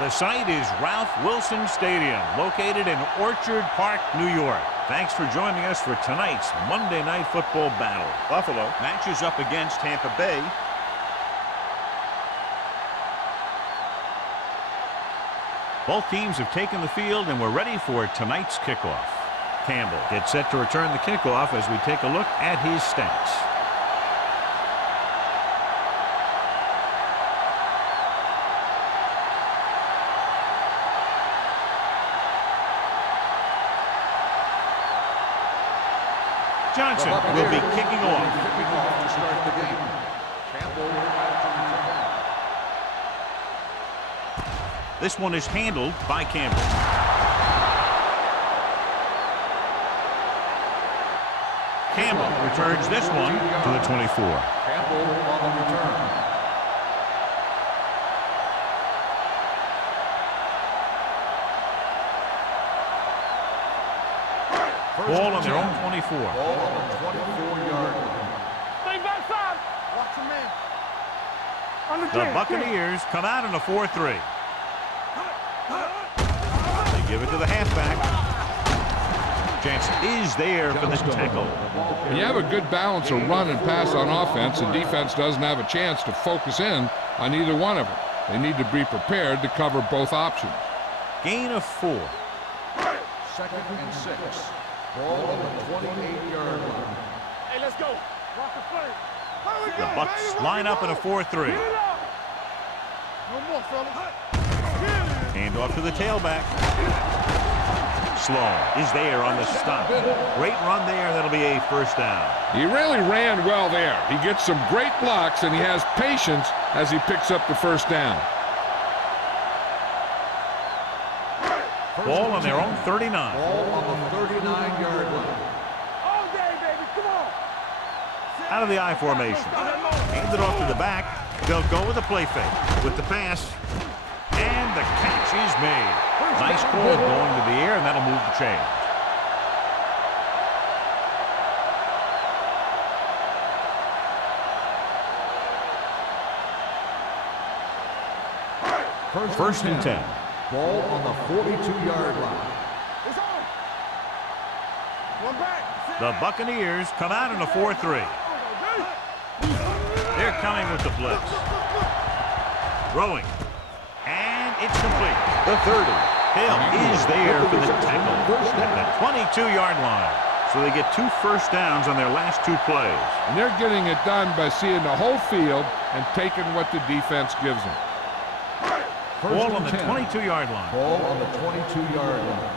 The site is Ralph Wilson Stadium, located in Orchard Park, New York. Thanks for joining us for tonight's Monday Night Football battle. Buffalo matches up against Tampa Bay. Both teams have taken the field and we're ready for tonight's kickoff. Campbell gets set to return the kickoff as we take a look at his stats. Johnson will be kicking off. To start the game. Campbell. This one is handled by Campbell. Campbell returns this one to the 24. Campbell on the return. Ball on their own 24. Ball on the 24-yard line. Stay back five. Watch your man. On The Buccaneers come out in a 4-3. They give it to the halfback. Jansen is there for the tackle. You have a good balance of run and pass on offense, and defense doesn't have a chance to focus in on either one of them. They need to be prepared to cover both options. Gain of 4. 2nd and 6. Ball on the 28-yard line. Hey, let's go. Watch the play. The Bucs line up in a 4-3. No more, fellas. Hand off to the tailback. Sloan is there on the stop. Great run there. That'll be a first down. He really ran well there. He gets some great blocks, and he has patience as he picks up the first down. Ball on their own 39. Ball on the 39-yard line. All day, baby. Come on. Out of the I formation. Hand it off to the back. They'll go with a play fake. With the pass. And the catch is made. Nice ball going to the air, and that'll move the chain. First and 10. Ball on the 42-yard line. It's on. One back. The Buccaneers come out in a 4-3. They're coming with the blitz. Throwing. And it's complete. The 30. Hill is there for the tackle at the 22-yard line. So they get 2 first downs on their last 2 plays. And they're getting it done by seeing the whole field and taking what the defense gives them. Ball on the 22-yard line. Ball on the 22-yard line.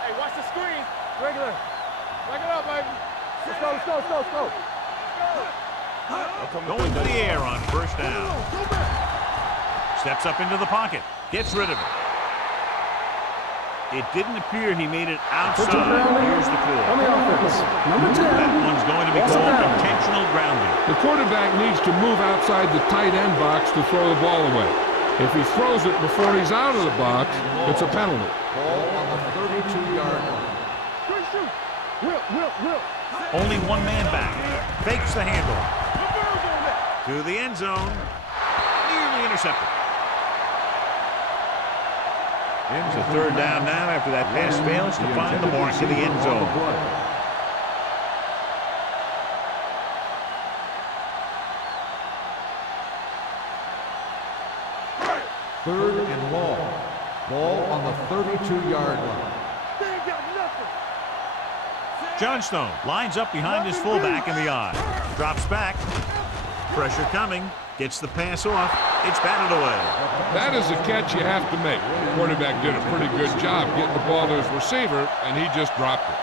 Hey, watch the screen. Regular. Back it up, baby. Let's go, let's go, let's go, let's go. Going to the air on first down. Steps up into the pocket. Gets rid of it. It didn't appear he made it outside. Here's the call. That one's going to be called intentional grounding. The quarterback needs to move outside the tight end box to throw the ball away. If he throws it before he's out of the box, it's a penalty. Ball on the 32-yard line. Only one man back. Fakes the handle. To the end zone. Nearly intercepted. It's a third down now after that pass fails to find the mark in the end zone. Third and long. Ball on the 32-yard line. They ain't got nothing. Johnstone lines up behind his fullback in the I. Drops back. Pressure coming. Gets the pass off. It's batted away. That is a catch you have to make. The quarterback did a pretty good job getting the ball to his receiver, and he just dropped it.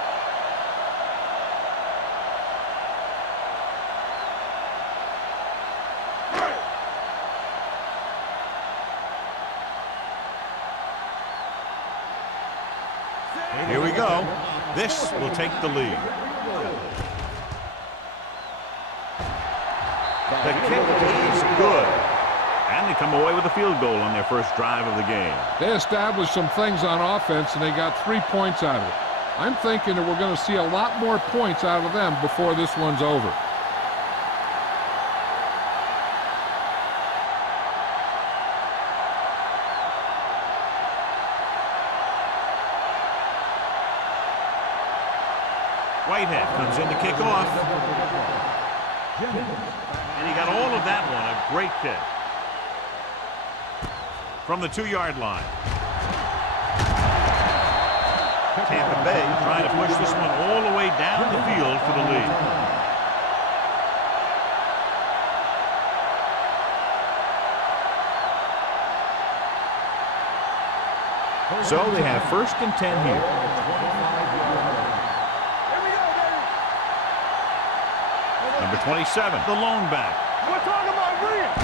Here we go. This will take the lead. The kick is good. And they come away with a field goal on their first drive of the game. They established some things on offense, and they got 3 points out of it. I'm thinking that we're going to see a lot more points out of them before this one's over. Whitehead comes in to kick off. And he got all of that one. A great kick. From the 2-yard line. Tampa Bay trying to push this one all the way down the field for the lead. So they have 1st and 10 here. Number 27, the lone back. We're talking about Williams.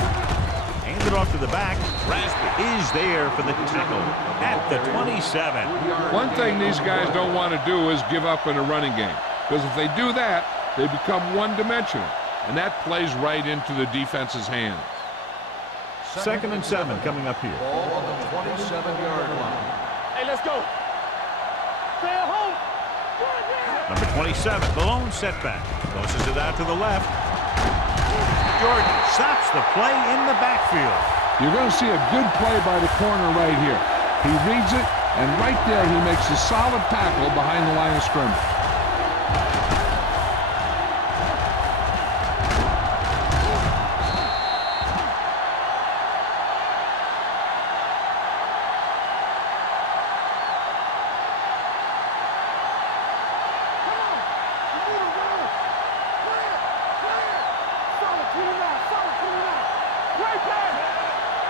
Handed off to the back. Raspy is there for the tackle at the 27. One thing these guys don't want to do is give up in a running game, because if they do that, they become one-dimensional, and that plays right into the defense's hands. 2nd and 7 coming up here. Ball on the 27-yard line. Hey, let's go. Stay at home. Number 27, the lone setback. Tosses it out to the left. Jordan stops the play in the backfield. You're going to see a good play by the corner right here. He reads it, and right there he makes a solid tackle behind the line of scrimmage.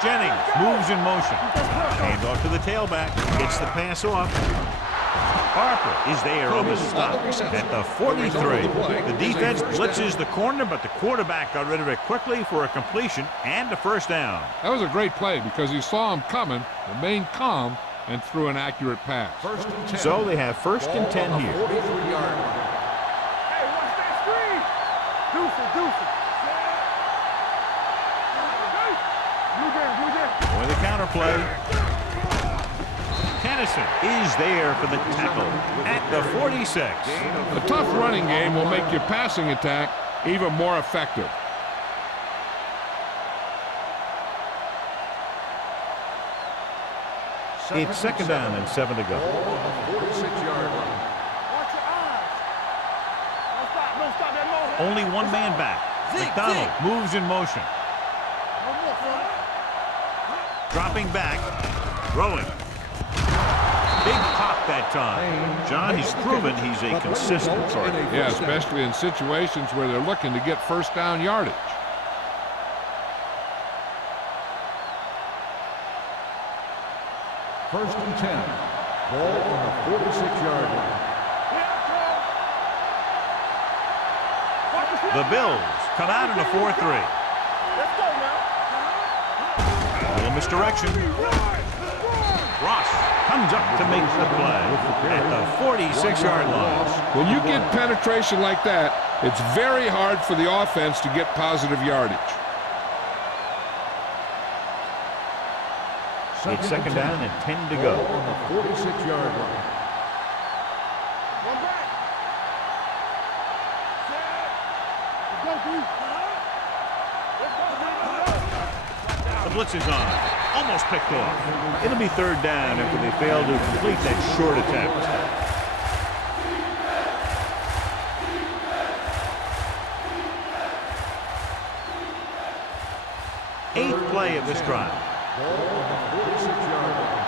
Jennings moves in motion. Hand off to the tailback. Gets the pass off. Harper is there on the stop at the 43. The defense blitzes the corner, but the quarterback got rid of it quickly for a completion and a 1st down. That was a great play because he saw him coming, remained calm, and threw an accurate pass. 1st and 10. So they have 1st and 10 here. 43-yard line. Hey, watch that screen. Deuce it. With the counter play. Kennison is there for the tackle at the 46. A tough running game will make your passing attack even more effective. It's 2nd down and 7 to go. Ball on the 46-yard line. Watch your eyes. Don't stop that motion. Only one man back. McDonald moves in motion. Dropping back. Throwing. Big pop that time. John, he's proven he's a consistent target. Yeah, especially in situations where they're looking to get 1st down yardage. First and 10. Ball on the 46-yard line. The Bills come out in a 4-3. Let's go now. A little misdirection. Ross comes up to make the play at the 46-yard line. When you get penetration like that, it's very hard for the offense to get positive yardage. It's 2nd down and 10 to go. On the 46-yard line. One back. The blitz is on. Almost picked off. It'll be 3rd down after they fail to complete that short attempt. 8th play of this drive. Ball on the 46-yard line.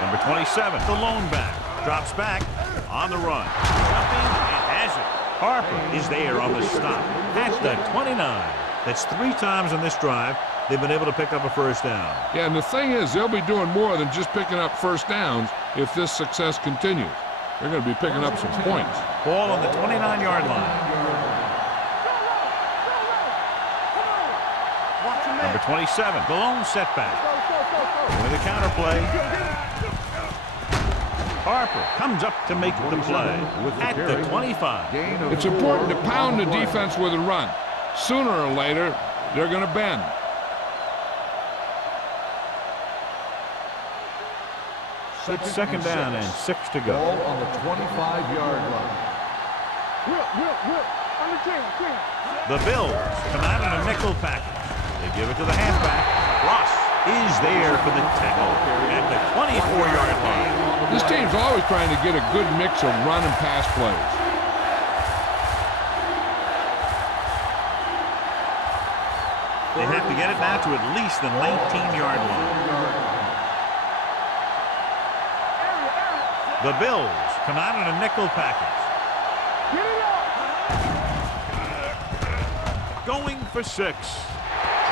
Number 27, the lone back. Drops back on the run. Jumping and has it. Harper is there on the stop at the 29. That's 3 times on this drive they've been able to pick up a 1st down. Yeah, and the thing is, they'll be doing more than just picking up 1st downs if this success continues. They're going to be picking up some points. Ball on the 29-yard line. Number 27, the lone setback. With a counter play. Harper comes up to make the play at the 25. It's important to pound the defense with a run. Sooner or later, they're going to bend. It's 2nd down and 6 to go. Ball on the 25-yard line. The Bills come out in a nickel package. They give it to the halfback. Ross is there for the tackle at the 24-yard line. This team's always trying to get a good mix of run and pass plays. They have to get it now to at least the 19-yard line. The Bills come out in a nickel package. Going for 6.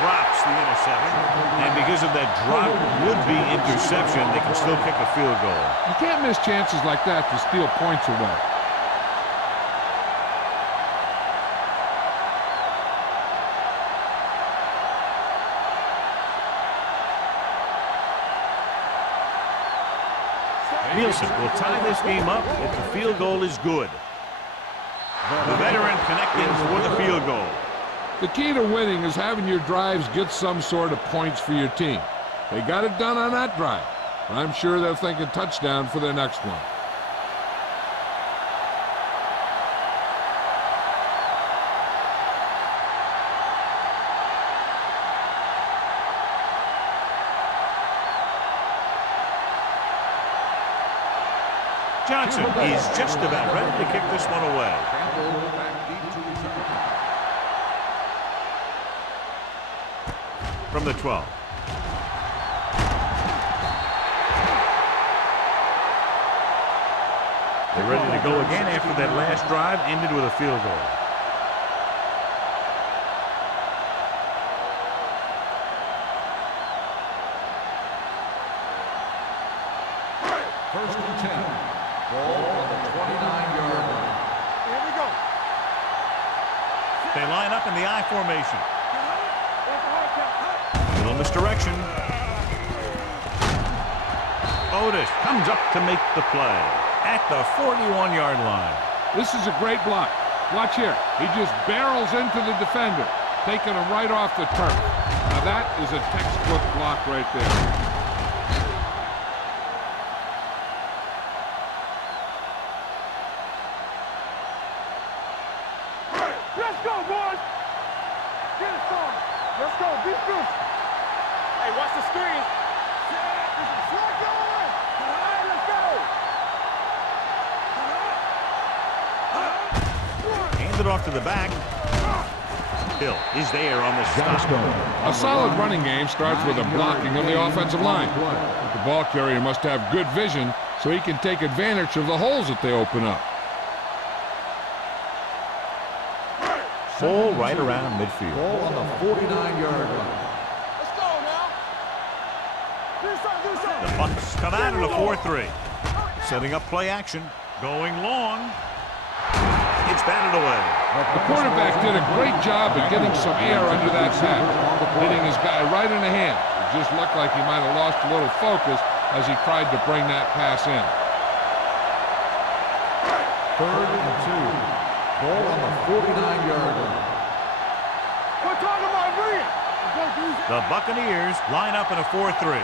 Drops the interception. And because of that drop would-be interception, they can still kick a field goal. You can't miss chances like that to steal points away. Nielsen will tie this game up if the field goal is good. The veteran connecting for the field goal. The key to winning is having your drives get some sort of points for your team. They got it done on that drive. I'm sure they're thinking touchdown for their next one. Johnson is just about ready to kick this one away. From the 12. They're ready to go again after that last drive ended with a field goal. First and 10. Ball on the 29-yard line. Here we go. They line up in the I formation. Little misdirection. Otis comes up to make the play at the 41-yard line. This is a great block. Watch here. He just barrels into the defender, taking him right off the turf. Now that is a textbook block right there. Let's go, boys. Get it started. Let's go. Be good. Hey, watch the screen. Let's go. Hands it off to the back. Hill is there on the stop. A solid running game starts with a blocking of the offensive line. The ball carrier must have good vision so he can take advantage of the holes that they open up. Ball right around midfield. Ball on the 49-yard line. Let's go now. Do something. The Bucks come out in a 4-3. Setting up play action. Going long. It's batted away. The quarterback did a great job of getting some air under that pass, hitting his guy right in the hand. It just looked like he might have lost a little focus as he tried to bring that pass in. Third and 2. Ball on the 49-yard line. We're talking about brilliant. The Buccaneers line up in a 4-3.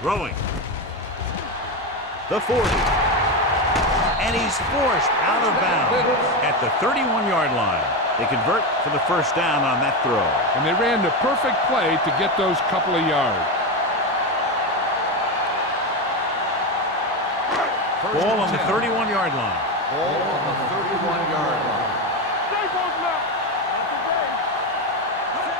Throwing. The 40. And he's forced out of bounds at the 31-yard line. They convert for the first down on that throw. And they ran the perfect play to get those couple of yards. Ball on the 31-yard line. Ball on the 31-yard line. Stay close now.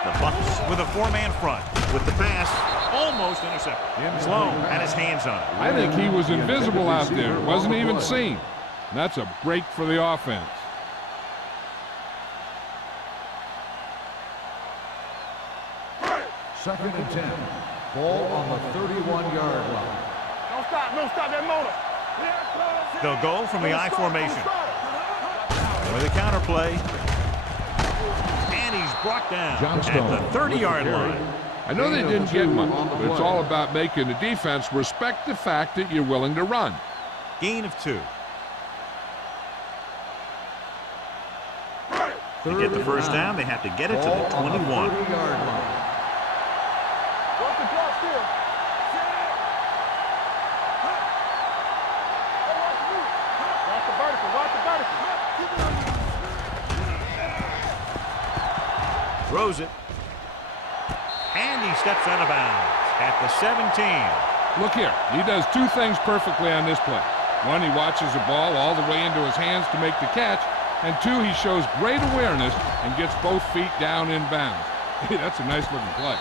The Bucks with a 4-man front. With the pass almost intercepted. Sloan had his hands on it. I think he was invisible out there. Wasn't even seen. And that's a break for the offense. Second and 10. Ball on the 31-yard line. Don't stop that motor. They'll go from the I formation. With a counter play. And he's brought down at the 30-yard line. I know they didn't get much, but it's all about making the defense respect the fact that you're willing to run. Gain of 2. To get the first down, they have to get it to the 21. Ball on the 30-yard line. Watch the clock still. Watch the vertical. Watch the vertical. Throws it. And he steps out of bounds at the 17. Look here, he does two things perfectly on this play. One, he watches the ball all the way into his hands to make the catch, and two, he shows great awareness and gets both feet down in bounds. Hey, that's a nice looking play.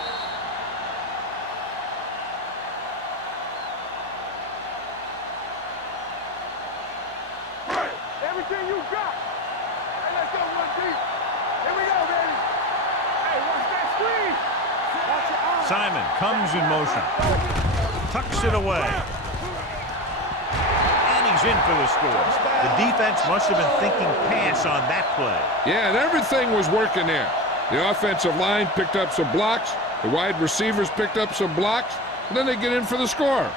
Everything you got. Hey, let's go one deep. Here we go, baby. Hey, watch that screen. Watch your eyes. Simon comes in motion. Tucks it away. And he's in for the score. The defense must have been thinking pass on that play. Yeah, and everything was working there. The offensive line picked up some blocks. The wide receivers picked up some blocks. And then they get in for the score.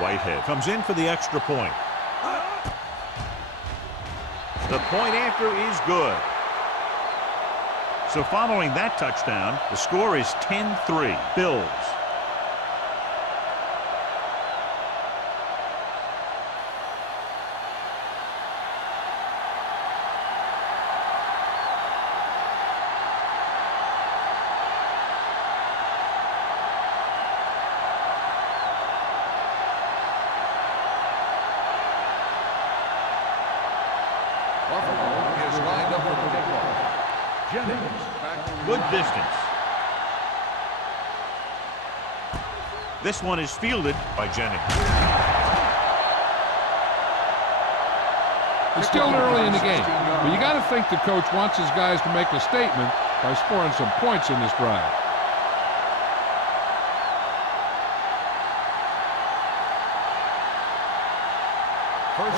Whitehead comes in for the extra point. The point after is good. So following that touchdown, the score is 10-3. Bills. Buffalo is lined up for the kickoff. Jennings back to Good distance. This one is fielded by Jennings. It's still early in the game, but you got to think the coach wants his guys to make a statement by scoring some points in this drive.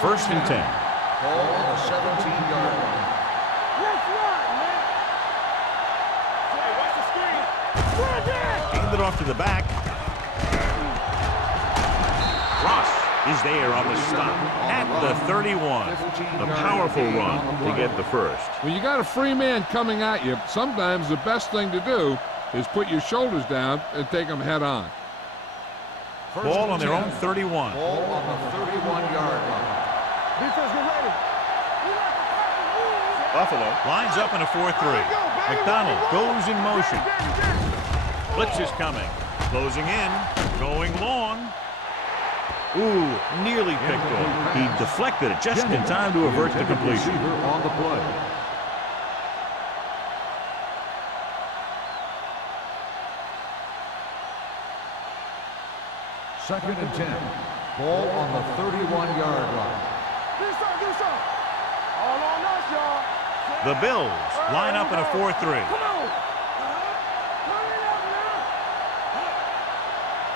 First and 10. ball on the 17-yard line. Let's run, man. Hey, watch the screen. Run there. Handed off to the back. Ross is there on the stop at the 31. A powerful run to get the first. When you got a free man coming at you, sometimes the best thing to do is put your shoulders down and take them head on. Ball on their own 31. Ball on the 31-yard line. Defense, get ready. Buffalo lines up in a 4-3. McDonald goes in motion. Blitz is coming. Closing in. Going long. Ooh, nearly picked off. He deflected it just in time to avert the completion. On the play. Second and 10. Ball on the 31-yard line. Do something. All on us, y'all. The Bills line up in a 4-3. Come on. Hurry up now.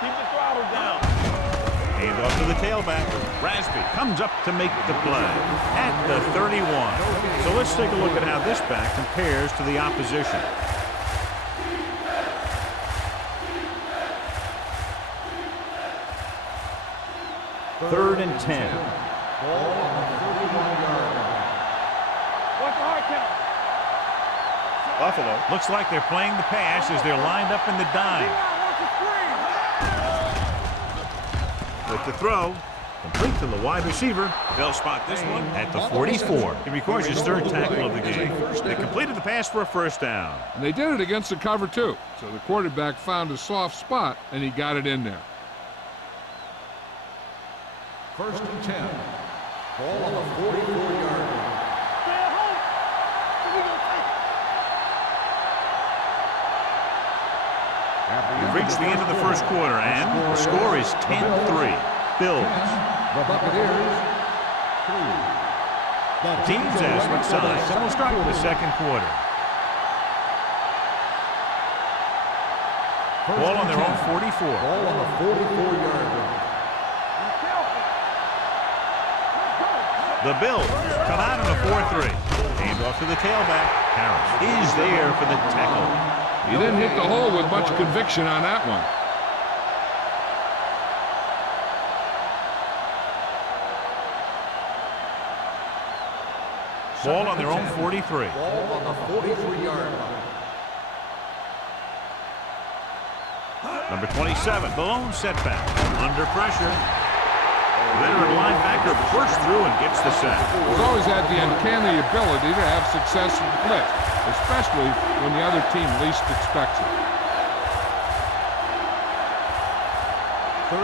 Keep the throttle down. Hand off to the tailback. Rasby comes up to make the play at the 31. So let's take a look at how this back compares to the opposition. Third and 10. Ball on the 31-yard line. What's the hard count? Buffalo looks like they're playing the pass as they're lined up in the dime. With the throw, complete to the wide receiver. They'll spot this one at the 44. He records his third tackle of the game. They completed the pass for a first down. And they did it against the cover, too. So the quarterback found a soft spot, and he got it in there. First and 10. Ball on the 44-yard line. We've reached the end of the first quarter, and the score is 10-3. Bills. The Buccaneers. Teams as what size, and we'll start with the second quarter. Ball on their own 44. Ball on the 44-yard line. The Bills come out in a 4-3. Hand off to the tailback. Harris is there for the tackle. He didn't hit the hole with much conviction on that one. Ball on their own 43. Ball on the 43-yard line. Number 27, the lone setback. Under pressure. Veteran linebacker bursts through and gets the sack. He's always had the uncanny ability to have success in the blitz, especially when the other team least expects it.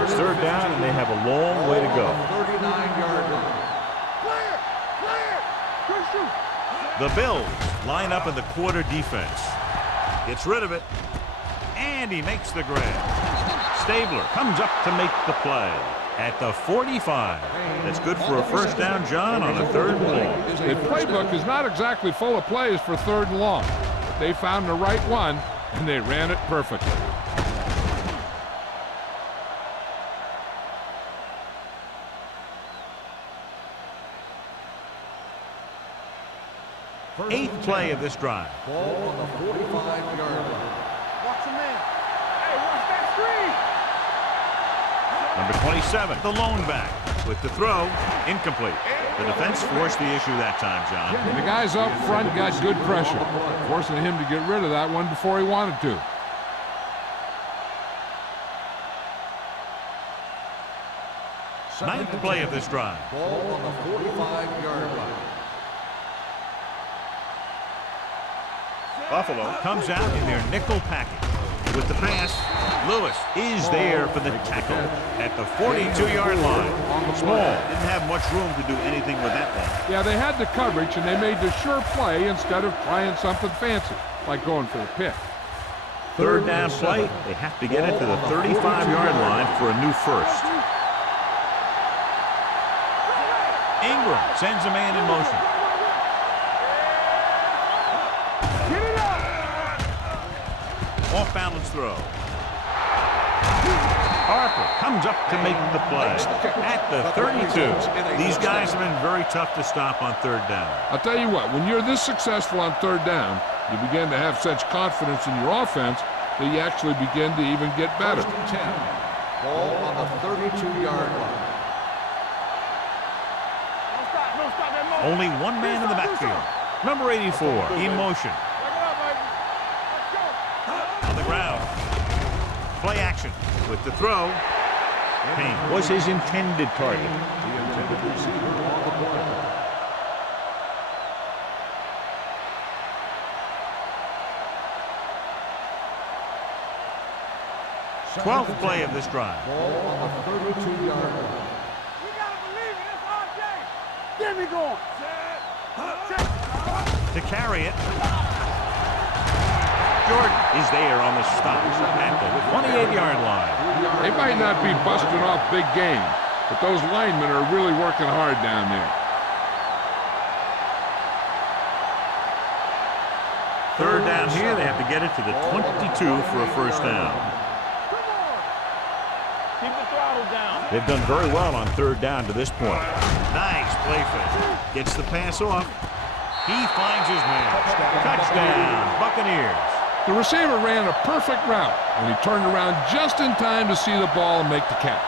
It's third down, and they have a long way to go. 39-yard line. The Bills line up in the quarter defense. Gets rid of it, and he makes the grab. Stabler comes up to make the play at the 45. That's good for a first down, John, on a third and long. The playbook is not exactly full of plays for third and long, but they found the right one, and they ran it perfectly. Eighth play of this drive. Ball on the 45-yard line. Watch him in. Hey, watch that screen. Number 27, the lone back. With the throw, incomplete. The defense forced the issue that time, John. And the guys up front got good pressure, forcing him to get rid of that one before he wanted to. Ninth play of this drive. Ball on the 45-yard line. Buffalo comes out in their nickel package. With the pass, Lewis is there for the tackle at the 42-yard line. Small didn't have much room to do anything with that one. Yeah, they had the coverage, and they made the sure play instead of trying something fancy, like going for a pick. Third down play, they have to get it to the 35-yard line for a new first. Ingram sends a man in motion. Off-balance throw. Harper comes up to make the play at the 32. These guys have been very tough to stop on third down. I'll tell you what, when you're this successful on third down, you begin to have such confidence in your offense that you actually begin to even get better. First and 10. Ball on the 32-yard line. Only one man in the backfield. Number 84 in motion. On the ground. Play action with the throw. Payne was his intended target. The intended receiver on the play. 12th play of this drive. Ball on the 32-yard line. We gotta believe it. It's our game. Get me going. To carry it. Jordan is there on the stop at the 28-yard line. They might not be busting off big game, but those linemen are really working hard down there. Third down here, they have to get it to the 22 for a first down. Keep the throttle down. They've done very well on third down to this point. Nice play fake. Gets the pass off. He finds his man. Touchdown, Buccaneers. The receiver ran a perfect route, and he turned around just in time to see the ball and make the catch.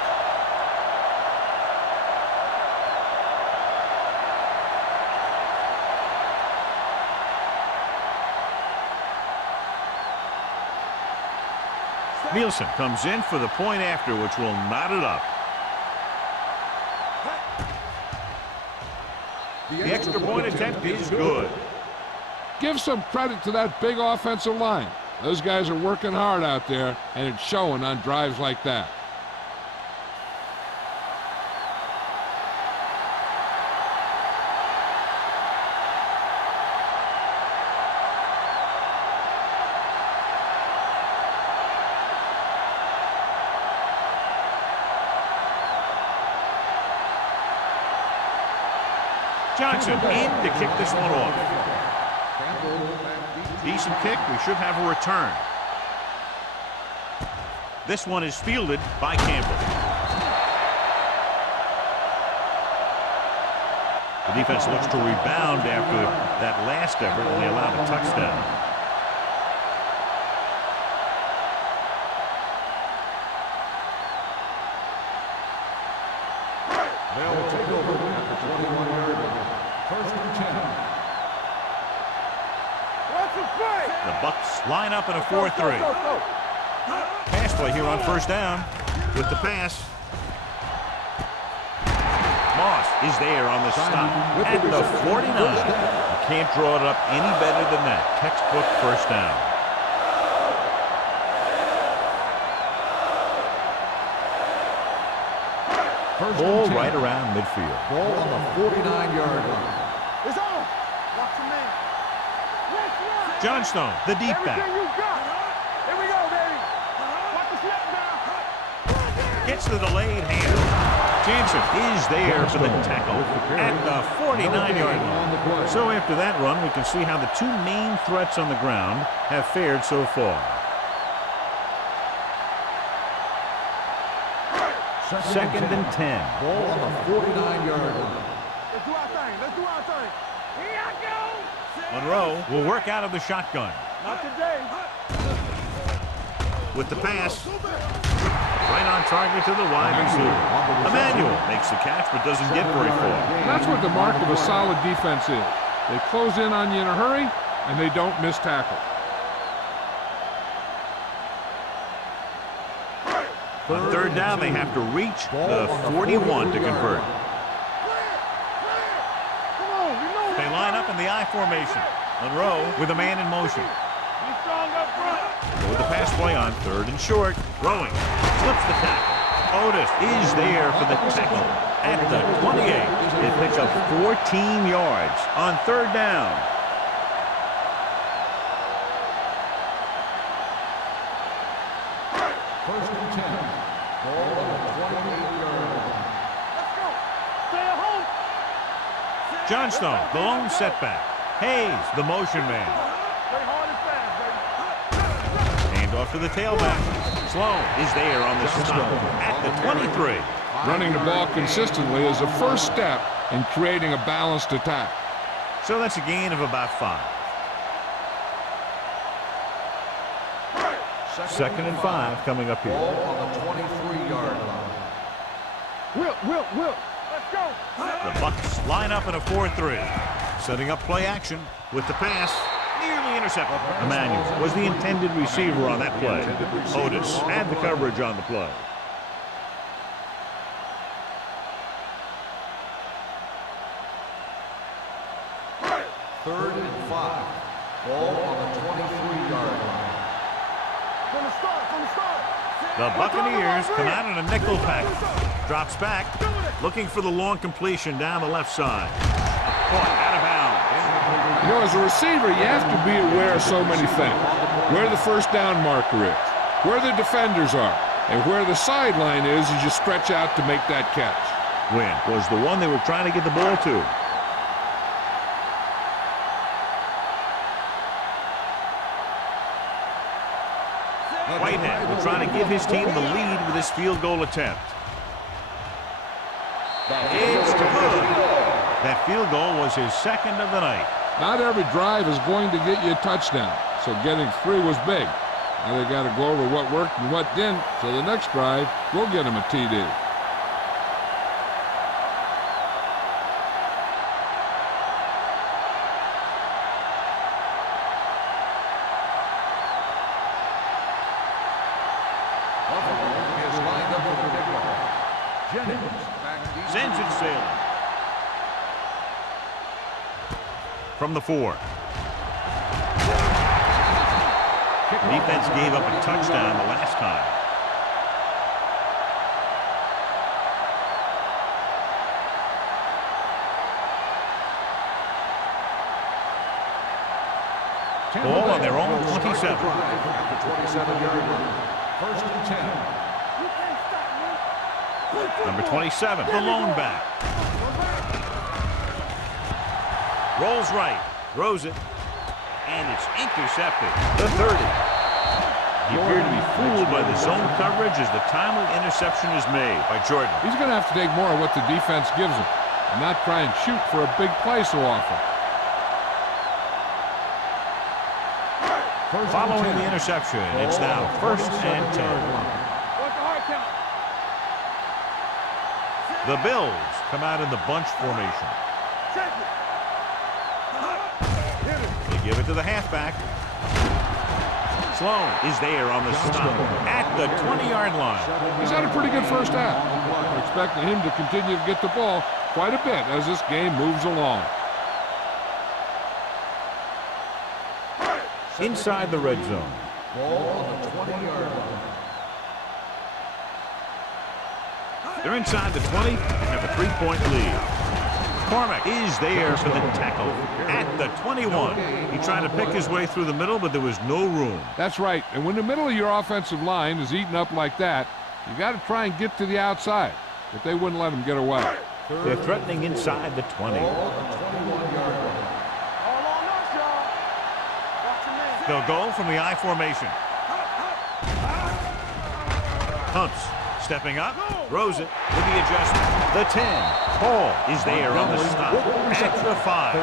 Nielsen comes in for the point after, which will knot it up. The extra point attempt is good. Give some credit to that big offensive line. Those guys are working hard out there, and it's showing on drives like that. Johnson in to kick this one off. Decent kick. We should have a return. This one is fielded by Campbell. The defense looks to rebound after that last effort, and they allowed a touchdown. They'll take over at the 21-yard line. First and 10. What's the play? The Bucs line up in a 4-3. Pass play here on first down with the pass. Moss is there on the stop at the 49. You can't draw it up any better than that. Textbook first down. Ball right around midfield. Ball on the 49-yard line. It's on. Watch the man. Johnstone, the deep back. Everything you got. Here we go, baby. Watch the snap now. Gets the delayed handle. Jansen is there for the tackle at the 49-yard line. So after that run, we can see how the two main threats on the ground have fared so far. Second and 10. Ball on the 49-yard line. Let's do our thing. Let's do our thing. Here I go. Monroe will work out of the shotgun. Not today. With the pass. Right on target to the wide receiver. Emmanuel makes the catch but doesn't get very far. That's what the mark of a solid defense is. They close in on you in a hurry, and they don't miss tackle. On third down, they have to reach the 41 to convert. They line up in the I formation. Monroe with a man in motion. Be strong up front. With the pass play on third and short. Throwing. Slips the tackle. Otis is there for the tackle at the 28. They pick up 14 yards on third down. First and 10. Ball on the 28-yard line. Let's go. Stay at home. Johnstone, the lone setback. Hayes, the motion man. Play hard and fast, baby. Hand off to the tailback. Sloan is there on the stop at the 23. Running the ball consistently is the first step in creating a balanced attack. So that's a gain of about 5. Second and 5 coming up here. Ball on the 23-yard line. Will. Let's go. The Bucs line up in a 4-3. Setting up play action with the pass. Nearly intercepted. Emmanuel was the intended receiver on that play. Otis had the coverage on the play. Third and 5. Ball on the 23-yard line. From the start. The Buccaneers come out in a nickel pack. Drops back, looking for the long completion down the left side. Caught out of bounds. You know, as a receiver, you have to be aware of so many things. Where the first down marker is, where the defenders are, and where the sideline is as you stretch out to make that catch. Win was the one they were trying to get the ball to. Whitehead will try to give his team the lead with his field goal attempt. It's good. That field goal was his second of the night. Not every drive is going to get you a touchdown, so getting 3 was big. Now they got to go over what worked and what didn't, so the next drive will get him a TD. Is lined up for the kickoff. Jennings back deep. Sends it sailing. From the 4. Defense gave up a touchdown the last time. Ball on their own 27. At the 27-yard line. First and 10. You can't stop me. Number 27, the lone back. Rolls right, throws it, and it's intercepted. The 30. He appeared to be fooled by the zone coverage as the timely interception is made by Jordan. He's going to have to take more of what the defense gives him and not try and shoot for a big play so often. Following the interception, it's now first and 10. What's the hard count? The Bills come out in the bunch formation. Check it. They give it to the halfback. Sloan is there on the stop at the 20-yard line. He's had a pretty good first half. We're expecting him to continue to get the ball quite a bit as this game moves along. Inside the red zone. Ball on the 20-yard line. They're inside the 20 and have a 3-point lead. Cormack is there for the tackle at the 21. He tried to pick his way through the middle, but there was no room. That's right. And when the middle of your offensive line is eaten up like that, you got to try and get to the outside. But they wouldn't let him get away. They're threatening inside the 20. They'll go from the I formation. Hunts stepping up, throws it with the adjustment. The 10. Paul is there on the stop at the 5.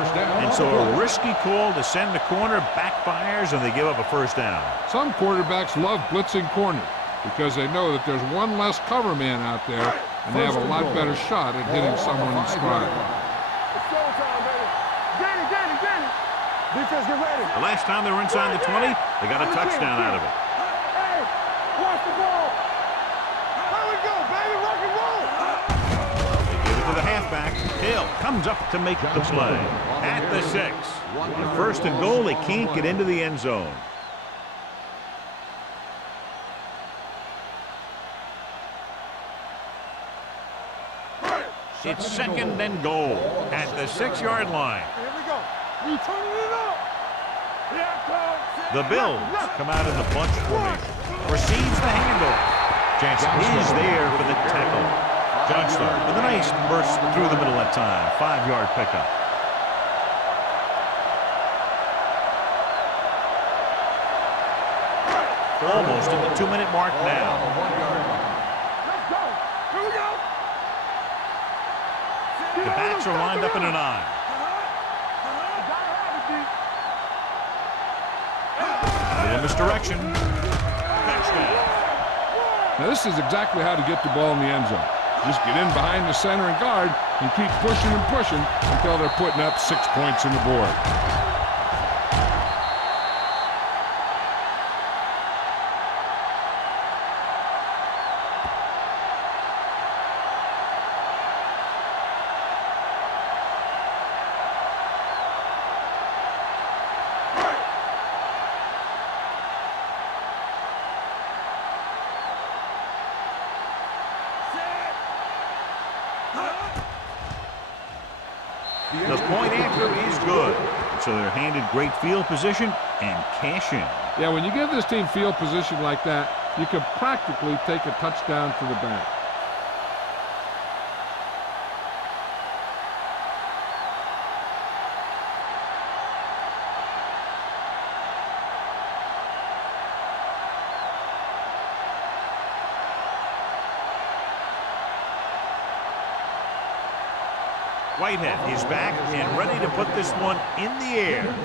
And so a risky call to send the corner backfires, and they give up a first down. Some quarterbacks love blitzing corners because they know that there's one less cover man out there, and they have a lot better shot at hitting someone in stride. It's showtime, baby. Get it, get it, get it. Defense, get ready. The last time they were inside the 20, they got a touchdown out of it. Hey, watch the ball. Here we go, baby. Rock and roll. They give it to the halfback. Hill comes up to make the play at the 6. The first and goal, they can't get into the end zone. It's second and goal at the 6-yard line. Here we go. We turning it up. The Bills come out in the bunch formation. Receives the handoff. Jansen is there for the tackle. Johnston with a nice burst through the middle that time. 5-yard pickup. Almost at the 2-minute mark now. Let's go. Here we go. The backs are lined up in an I. Little misdirection. Touchdown. Now this is exactly how to get the ball in the end zone. Just get in behind the center and guard and keep pushing and pushing until they're putting up 6 points on the board. The point after is good. So they're handed great field position and cash in. Yeah, when you give this team field position like that, you can practically take a touchdown to the bank. Whitehead is back and ready to put this one in the air.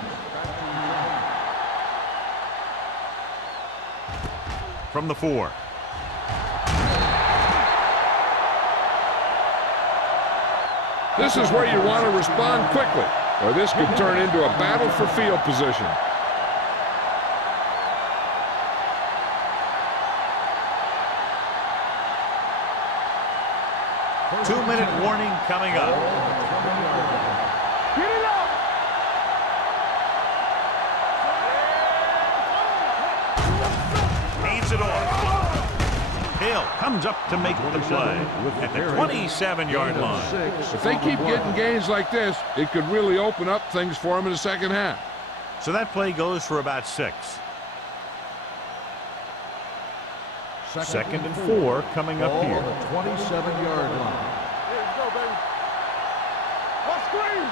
From the 4. This is where you want to respond quickly, or this could turn into a battle for field position. Two-minute warning coming up. Get it up. Hands it off. Hill comes up to make the play at the 27-yard line. If they keep getting gains like this, it could really open up things for them in the second half. So that play goes for about 6. Second and 4 coming up here. 27-yard line. Here we go, baby. What screen?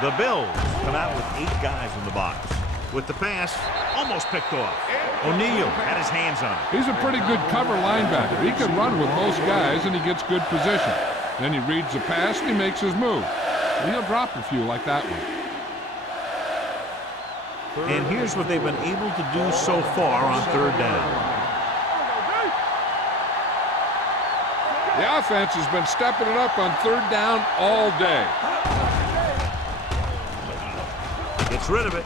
The Bills come out with 8 guys in the box. With the pass, almost picked off. O'Neal had his hands on it. He's a pretty good cover linebacker. He can run with most guys, and he gets good position. Then he reads the pass, and he makes his move. And he'll drop a few like that one. And here's what they've been able to do so far on 3rd down. The offense has been stepping it up on 3rd down all day. Gets rid of it.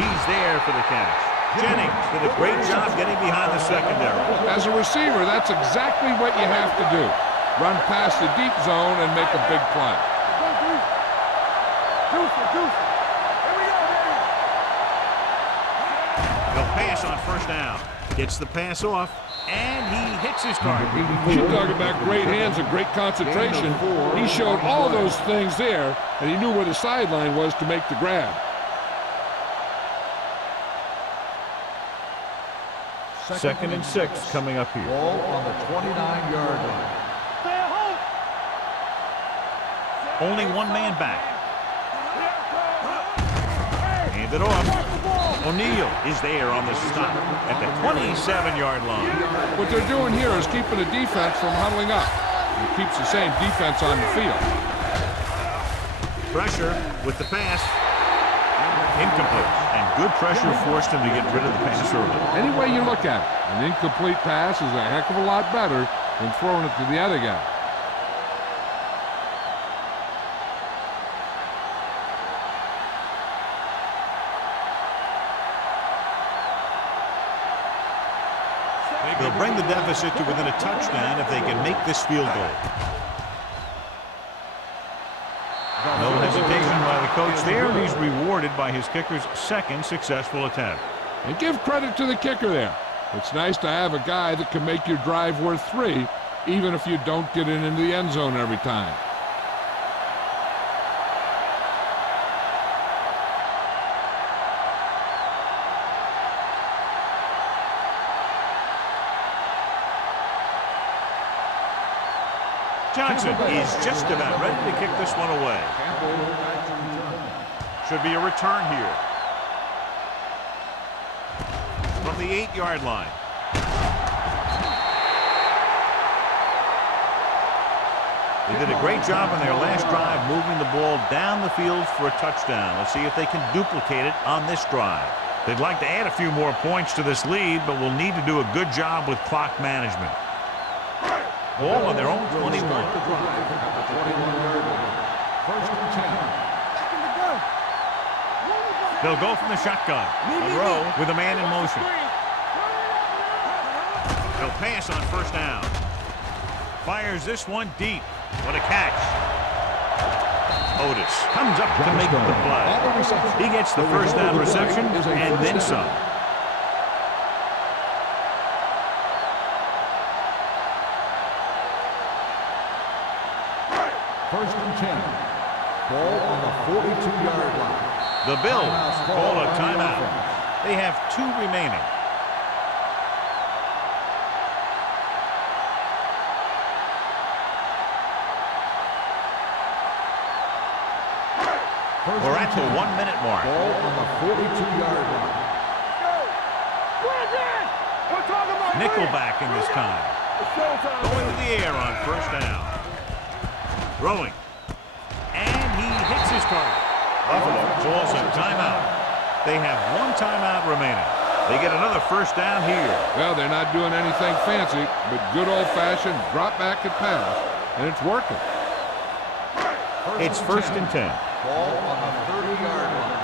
He's there for the catch. Jennings did a great job getting behind the secondary. As a receiver, that's exactly what you have to do. Run past the deep zone and make a big play. He'll pass on first down. Gets the pass off, and he hits his target. You talk about great hands and great concentration. He showed all those things there, and he knew where the sideline was to make the grab. Second and 6 coming up here. Ball on the 29-yard line. Only one man back. Hand it off. O'Neal is there on the stop at the 27-yard line. What they're doing here is keeping the defense from huddling up. It keeps the same defense on the field. Pressure with the pass. Incomplete. And good pressure forced him to get rid of the pass early. Any way you look at it, an incomplete pass is a heck of a lot better than throwing it to the other guy. They'll bring the deficit to within a touchdown if they can make this field goal. No hesitation by the coach there. He's rewarded by his kicker's second successful attempt. And give credit to the kicker there. It's nice to have a guy that can make your drive worth 3, even if you don't get it into the end zone every time. Johnson is just about ready to kick this one away. Should be a return here. From the 8-yard line. They did a great job on their last drive moving the ball down the field for a touchdown. Let's see if they can duplicate it on this drive. They'd like to add a few more points to this lead, but will need to do a good job with clock management. Ball on their own 21. First and 10. They'll go from the shotgun. Monroe with a man in motion. They'll pass on first down. Fires this one deep. What a catch. Otis comes up to make the play. He gets the first down reception and then some. First and 10. Ball on the 42-yard line. The Bills call a timeout. They have 2 remaining. We're at the 1-minute mark. Ball on the 42-yard line. Nickelback in this time. Going to the air on first down. Throwing. And he hits his target. Buffalo calls a timeout. They have 1 timeout remaining. They get another first down here. Well, they're not doing anything fancy, but good old-fashioned drop back and pass, and it's working. It's first and 10. Ball on the 30-yard line.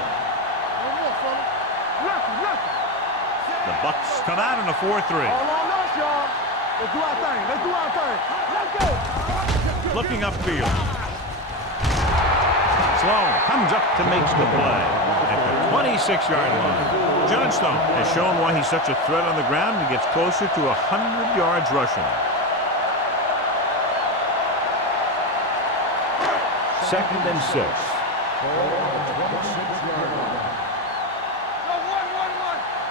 The Bucs come out in a 4-3. Let's do our thing. Let's do our thing. Let's go. Looking upfield. Sloan comes up to make the play at the 26-yard line. Johnstone has shown why he's such a threat on the ground and gets closer to 100 yards rushing. Second and 6. Ball on the 26-yard line.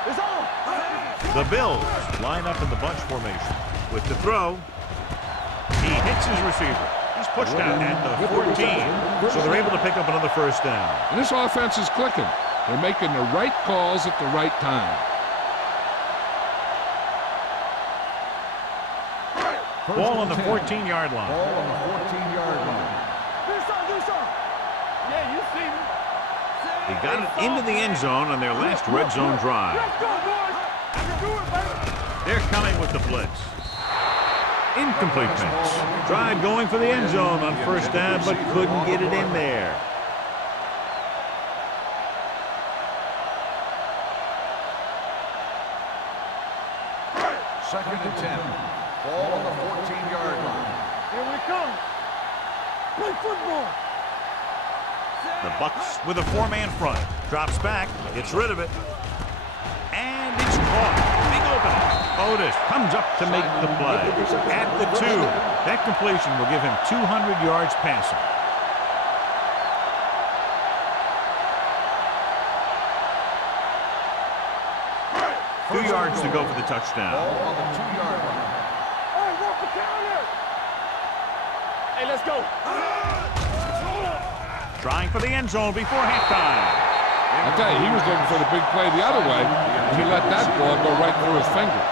It's on. The Bills line up in the bunch formation. With the throw, he hits his receiver. He's pushed out at the 14, so they're able to pick up another first down. And this offense is clicking. They're making the right calls at the right time. Ball on the 14-yard line. Ball on the 14-yard line. Do something. Yeah, you see me. They got it into the end zone on their last red zone drive. Let's go, boys. I can do it, baby. They're coming with the blitz. Incomplete pass. Tried going for the end zone on first down, but couldn't get it in there. Second and 10. Ball on the 14-yard line. Here we come. Play football. The Bucks with a four-man front. Drops back, gets rid of it, and it's caught. Big opening. Otis comes up to make the play. At the 2, that completion will give him 200 yards passing. Two yards to go for the touchdown. Ball on the 2-yard line. Hey, walk the counter. Hey, let's go. Trying for the end zone before halftime. I tell you, he was looking for the big play the other way, and he let that ball go right through his fingers.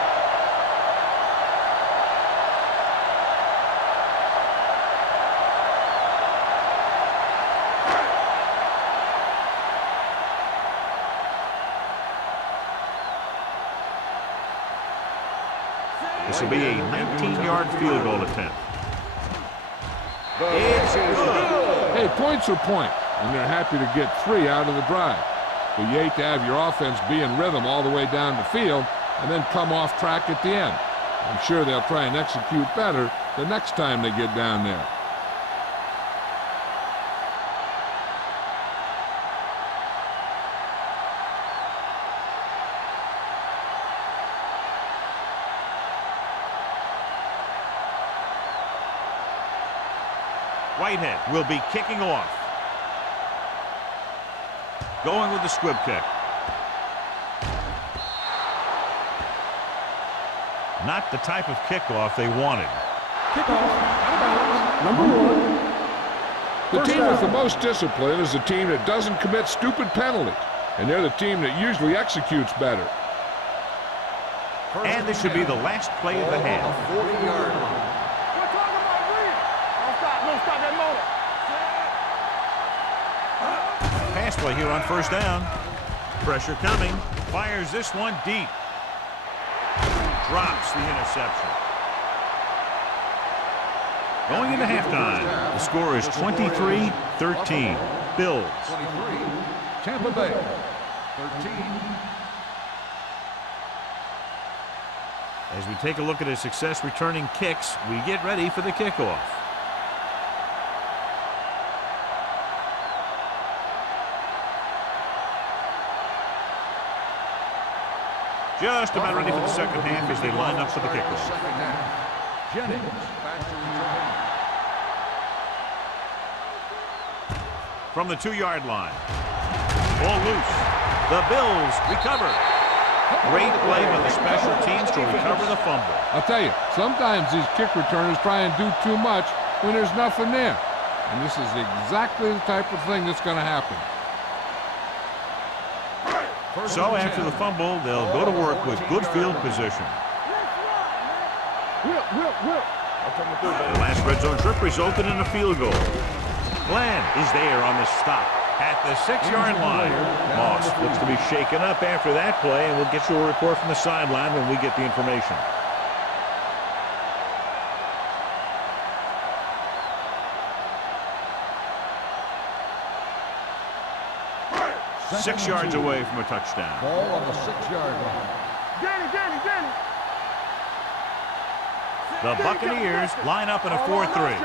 This will be a 19-yard field goal attempt. It's good. Hey, points are points, and they're happy to get 3 out of the drive. But you hate to have your offense be in rhythm all the way down the field and then come off track at the end. I'm sure they'll try and execute better the next time they get down there. Whitehead will be kicking off. Going with the squib kick. Not the type of kickoff they wanted. The team with the most discipline is the team that doesn't commit stupid penalties, and they're the team that usually executes better. And this should be the last play of the half. 40-yard line. We're talking about Reed. Don't stop that motor. Pass play here on first down. Pressure coming. Fires this one deep. Drops the interception. Going into halftime, the score is 23-13. Bills. 23. Tampa Bay. 13. As we take a look at his success returning kicks, we get ready for the kickoff. Just about ready for the second half as they line up for the kickoff. Second half. Jennings back to return. From the 2-yard line. Ball loose. The Bills recover. Great play by the special teams to recover the fumble. I'll tell you, sometimes these kick returners try and do too much when there's nothing there. And this is exactly the type of thing that's going to happen. So after the fumble, they'll go to work with good field position. The last red zone trip resulted in a field goal. Glenn is there on the stop at the 6-yard line. Moss looks to be shaken up after that play, and we'll get you a report from the sideline when we get the information. Six yards away from a touchdown. Ball on the 6-yard line. Danny. The Buccaneers line up in a 4-3.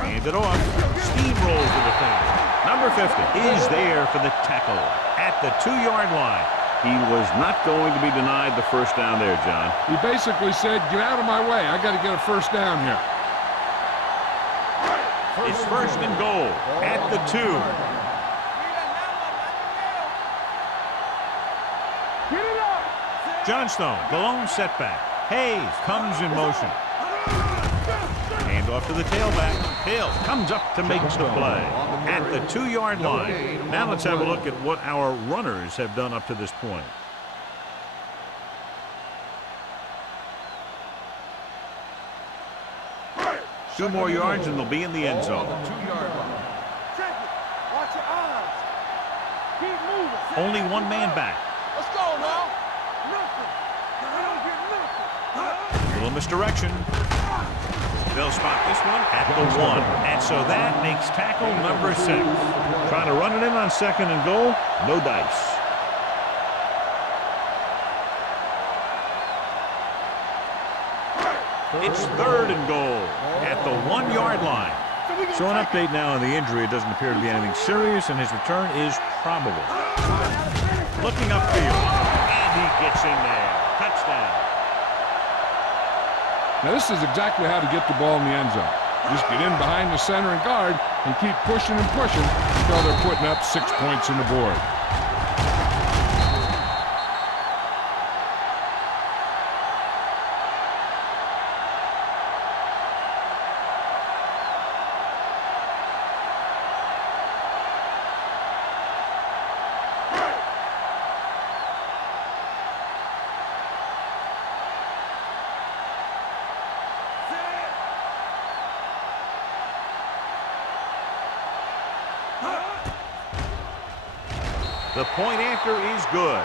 Hand it off. Steamrolls the defense. Number 50 is there for the tackle at the 2-yard line. He was not going to be denied the first down there, John. He basically said, get out of my way. I got to get a first down here. It's first and goal at the 2. Johnstone, the lone setback. Hayes comes in motion. Hand off to the tailback. Hill comes up to make the play at the 2-yard line. Now let's have a look at what our runners have done up to this point. Two more yards and they'll be in the end zone. Check it. Watch your eyes. Keep moving. Only one man back. Let's go now. Nothing. We don't get nothing. Little misdirection. They'll spot this one at the 1. And so that makes tackle number 6. Trying to run it in on second and goal. No dice. It's 3rd and goal at the 1-yard line. So an update now on the injury. It doesn't appear to be anything serious, and his return is probable. Looking upfield, and he gets in there. Touchdown. Now this is exactly how to get the ball in the end zone. Just get in behind the center and guard and keep pushing and pushing until they're putting up 6 points on the board. The point after is good.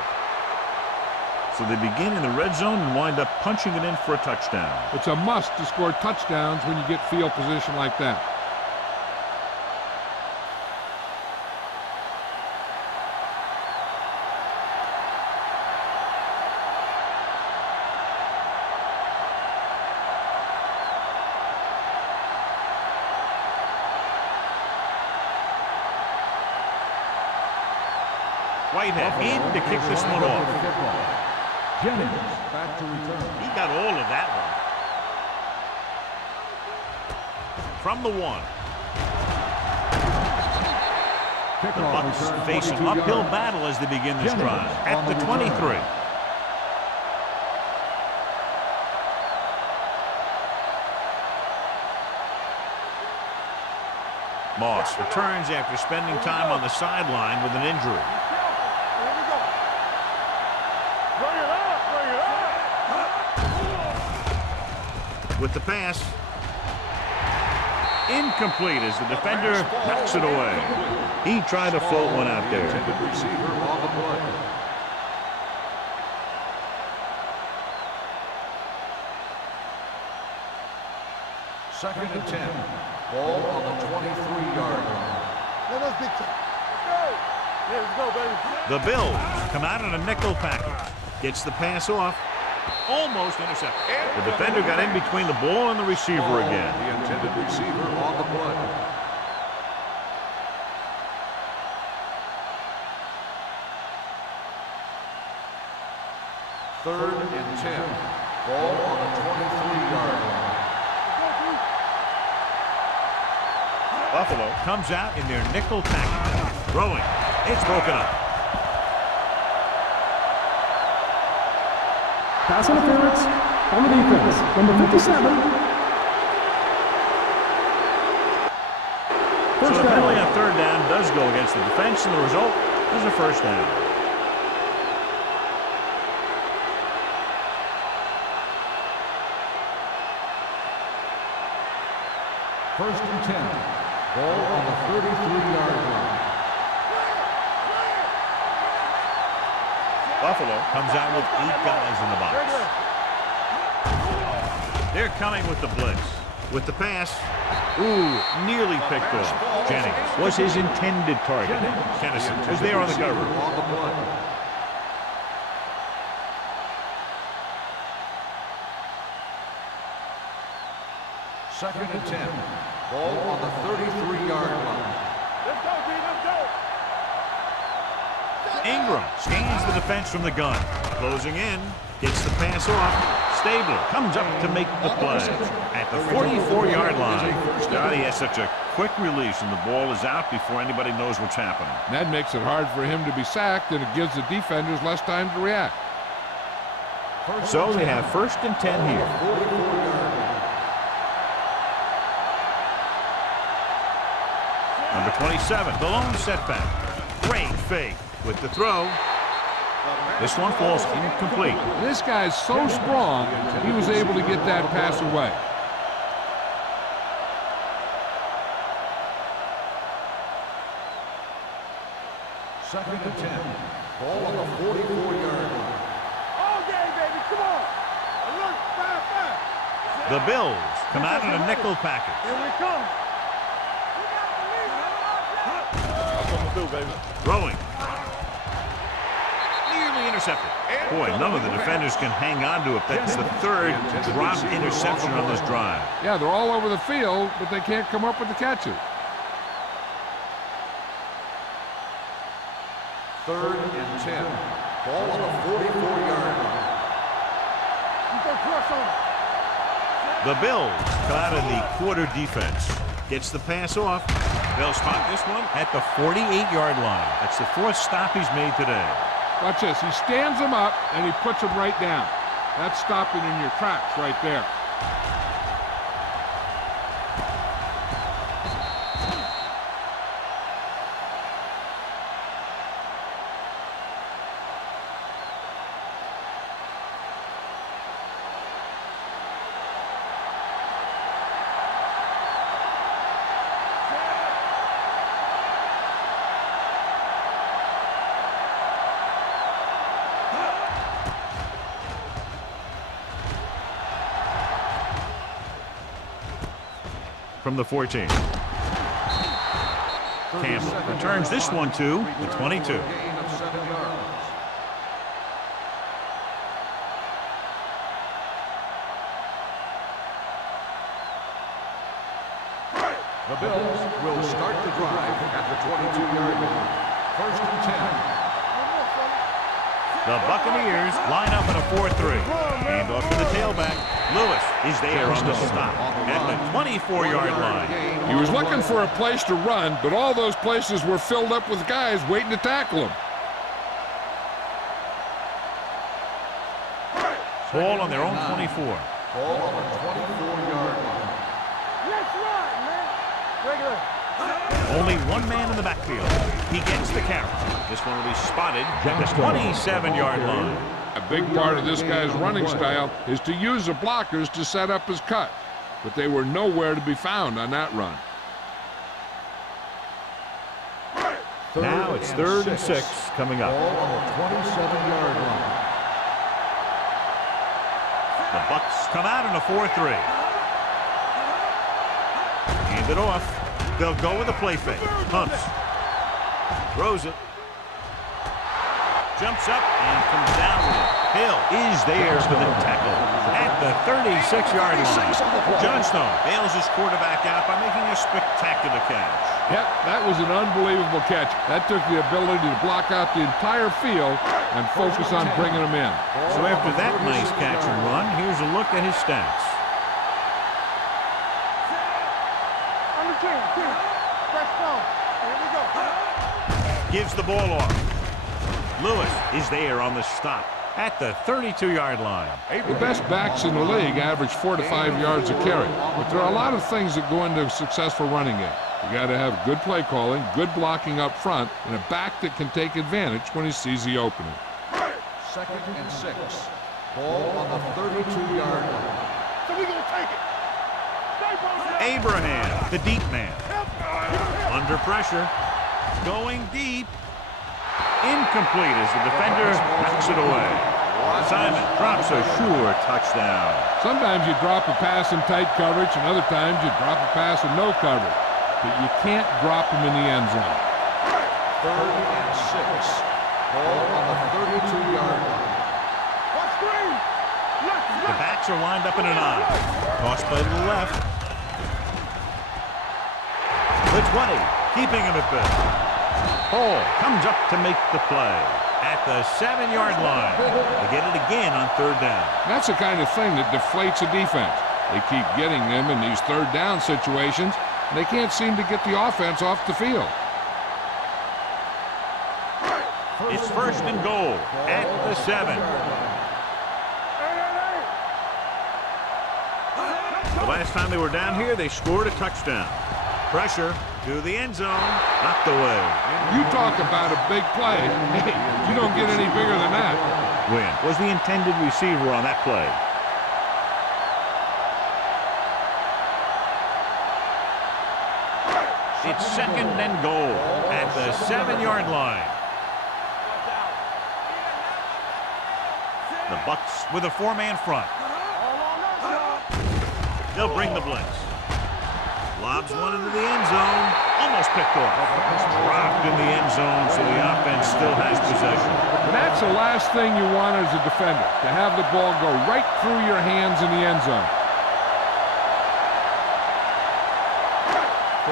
So they begin in the red zone and wind up punching it in for a touchdown. It's a must to score touchdowns when you get field position like that. Whitehead in to kick this one off. Jennings back to return. He got all of that one. From the 1. The Bucs facing uphill battle as they begin this drive. At the 23. Moss returns after spending time on the sideline with an injury. With the pass. Incomplete as the defender knocks it away. He tried to float one out there. Receiver on the play. Second and 10. Ball on the 23-yard line. The Bills come out in a nickel package. Gets the pass off. Almost intercepted. The defender got in between the ball and the receiver again. The intended receiver on the play. Third and 10. Ball on the 23-yard line. Buffalo comes out in their nickel package. Throwing. It's broken up. Pass interference on the defense. Number 57. So the penalty on 3rd down does go against the defense, and the result is a first down. First and 10. Ball on the 33-yard line. Buffalo comes out with 8 guys in the box. They're coming with the blitz. With the pass. Ooh, nearly picked off. Jennings was his intended target. Kennison was there on the cover. Second and 10. Ball on the 33-yard line. Let's go, D, let's go. Ingram scans the defense from the gun. Closing in. Gets the pass off. Stabler comes up to make the play. At the 44-yard line. Scotty has such a quick release, and the ball is out before anybody knows what's happening. That makes it hard for him to be sacked, and it gives the defenders less time to react. So they have first and 10 here. Number 27, the lone setback. Great fake with the throw. This one falls incomplete. This guy's so strong, he was able to get that pass away. Second and 10. Ball on the 44-yard line. All game, baby, come on. Alert, fire. The Bills come out in a nickel package. Here we come. That's what we do, baby. Throwing. Nearly intercepted. Boy, none of the defenders can hang on to it. That's the third dropped interception on this drive. Yeah, they're all over the field, but they can't come up with the catches. 3rd and 10. Ball on the 44-yard line. The Bills come out in the quarter defense. Gets the pass off. They'll spot this one at the 48-yard line. That's the 4th stop he's made today. Watch this. He stands them up, and he puts them right down. That's stopping in your tracks right there. From the 14. Campbell returns this one to the 22. Gain of 7 yards. The Bills will start the drive at the 22-yard line. 1st and 10. The Buccaneers line up in a 4-3. Hand off to the tailback. Lewis is there on the stop at the 24-yard line. He was looking for a place to run, but all those places were filled up with guys waiting to tackle him. Ball on their own 24. Ball on the 24-yard line. Let's run, man. Regular. Only one man in the backfield. He gets the carry. This one will be spotted at the 27-yard line. A big part of this guy's running style is to use the blockers to set up his cut, but they were nowhere to be found on that run. Now it's 3rd and 6 coming up. Ball on the 27-yard line. The Bucs come out in a 4-3. Hand it off. They'll go with a play fake. Pumps. Throws it. Jumps up and comes down with it. Hill is there for the tackle at the 36-yard line. Johnstone bails his quarterback out by making a spectacular catch. Yep, that was an unbelievable catch. That took the ability to block out the entire field and focus on bringing them in. So after that nice catch and run, here's a look at his stats. On the team. Press down. Here we go. Gives the ball off. Lewis is there on the stop at the 32-yard line. The best backs in the league average 4 to 5 yards a carry, but there are a lot of things that go into a successful running game. You got to have good play calling, good blocking up front, and a back that can take advantage when he sees the opening. 2nd and 6. Ball on the 32-yard line. So we gonna take it. Abraham, the deep man. Under pressure. Going deep. Incomplete as the defender knocks it away. Simon drops a sure touchdown. Sometimes you drop a pass in tight coverage, and other times you drop a pass in no coverage. But you can't drop them in the end zone. 3rd and 6. Ball on the 32-yard line. Watch screen. The backs are lined up in an I. Toss play to the left. The 20, keeping him at bay. Hall comes up to make the play at the 7-yard line. They get it again on 3rd down. That's the kind of thing that deflates a defense. They keep getting them in these 3rd down situations, and they can't seem to get the offense off the field. It's 1st and goal at the 7. The last time they were down here, they scored a touchdown. Pressure to the end zone, knocked away. You talk about a big play. Hey, you don't get any bigger than that. Win was the intended receiver on that play. It's 2nd and goal at the 7-yard line. The Bucs with a 4-man front. They'll bring the blitz. Lobs one into the end zone. Almost picked off. Dropped in the end zone, so the offense still has possession. And that's the last thing you want as a defender, to have the ball go right through your hands in the end zone.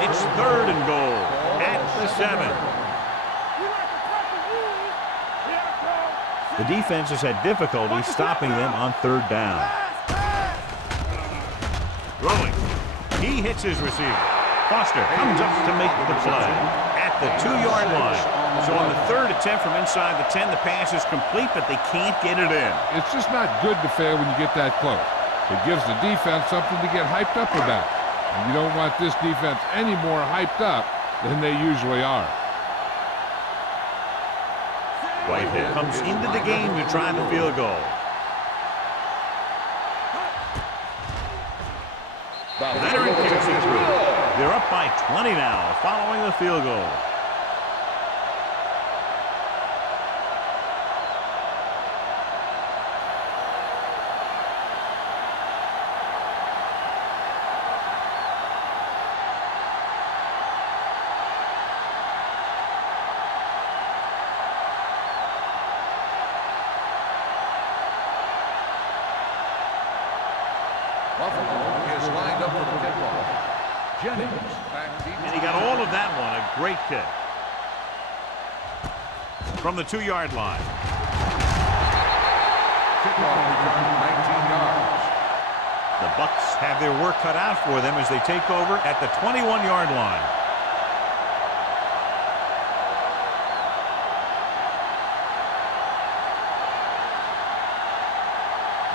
It's 3rd and goal at the 7. The defense has had difficulty stopping them on 3rd down. Throwing. He hits his receiver. Foster comes up to make the play at the 2-yard line. So on the 3rd attempt from inside the 10, the pass is complete, but they can't get it in. It's just not good to fail when you get that close. It gives the defense something to get hyped up about. And you don't want this defense any more hyped up than they usually are. Whitehead comes into the game to try the field goal. Veteran kicks it through. They're up by 20 now following the field goal. Buffalo is lined up for the kickoff. Jennings back deep. And he got all of that one. A great kick. From the 2-yard line. Kickoff return 19 yards. The Bucs have their work cut out for them as they take over at the 21-yard line.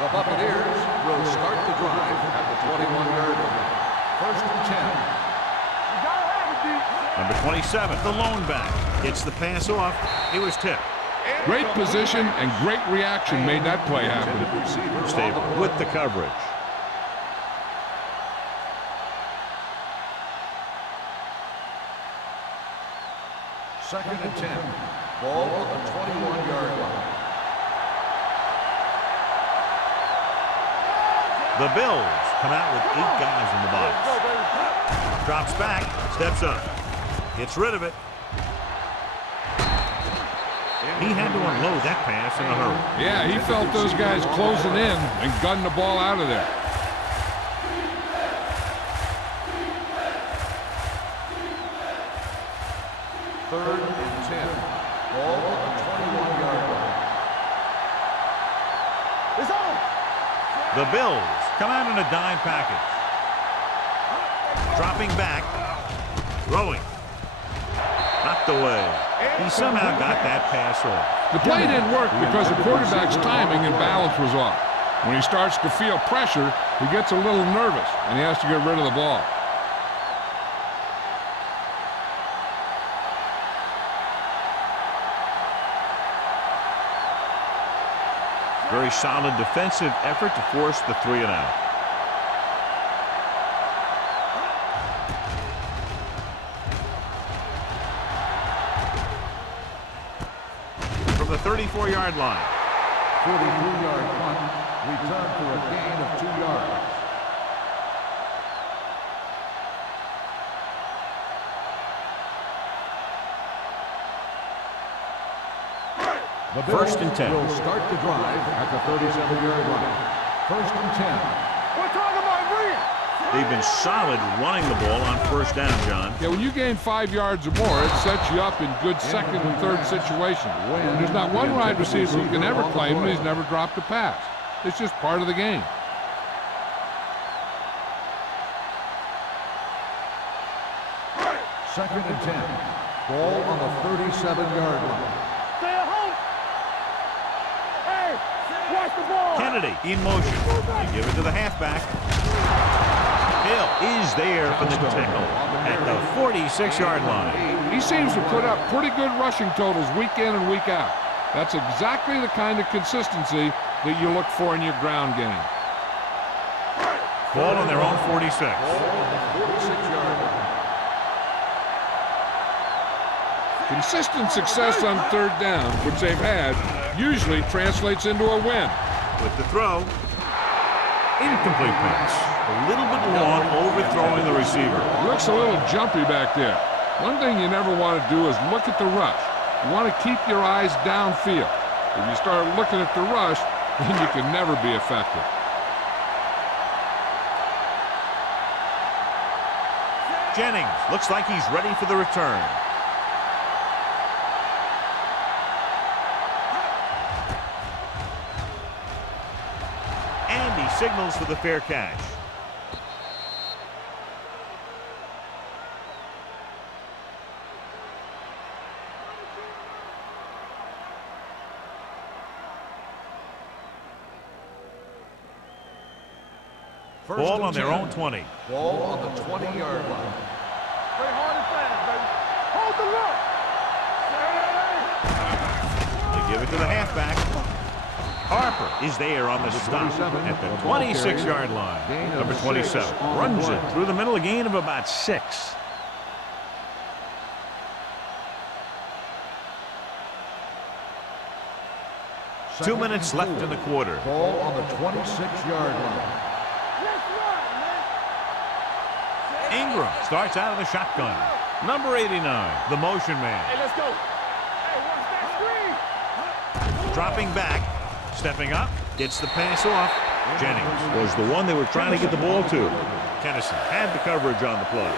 The Buccaneers will start the drive at the 21-yard line. 1st and 10. Number 27, the lone back. Gets the pass off. It was tipped. Great position and great reaction made that play happen. Stable with the coverage. Second and 10. Ball on the 21-yard line. The Bills come out with 8 guys in the box. Drops back, steps up. Gets rid of it. He had to unload that pass in a hurry. Yeah, he felt those guys closing in and gunned the ball out of there. Third and 10. Ball on the 21-yard line. It's on. The Bills come out in a dime package. Dropping back. Throwing. Knocked away. He somehow got that pass off. The play didn't work because the quarterback's timing and balance was off. When he starts to feel pressure, he gets a little nervous, and he has to get rid of the ball. Very solid defensive effort to force the 3 and out. From the 34-yard line. 43-yard punt. Return for a gain of 2 yards. The Bills 1st and 10. will start the drive at the 37-yard line. 1st and 10. We're talking about brilliant. They've been solid running the ball on 1st down, John. Yeah, when you gain 5 yards or more, it sets you up in good 2nd and 3rd situations. There's not one wide receiver who can ever claim he's never dropped a pass. It's just part of the game. Second and 10. Ball on the 37-yard line. Stay at home. Hey, watch the ball. Kennedy in motion. They give it to the halfback. Hill is there for the tackle at the 46-yard line. He seems to put up pretty good rushing totals week in and week out. That's exactly the kind of consistency that you look for in your ground game. Ball on their own 46. Ball on the 46-yard line. Consistent success on 3rd down, which they've had, usually translates into a win. With the throw. Incomplete pass. A little bit long, overthrowing the receiver. Looks a little jumpy back there. One thing you never want to do is look at the rush. You want to keep your eyes downfield. If you start looking at the rush, then you can never be effective. Jennings looks like he's ready for the return. And he signals for the fair catch. Ball on their own 20. Ball on the 20-yard line. Play hard and fast, baby. Hold the look. They give it to the halfback. Harper is there on the stop at the 26-yard line. Number 27 runs it through the middle, a gain of about 6. Two minutes left in the quarter. Ball on the 26-yard line. Ingram starts out of the shotgun. Number 89, the motion man. Hey, let's go. Hey, watch that screen. Dropping back, stepping up, gets the pass off. Jennings was the one they were trying to get the ball to. Tennyson had the coverage on the play.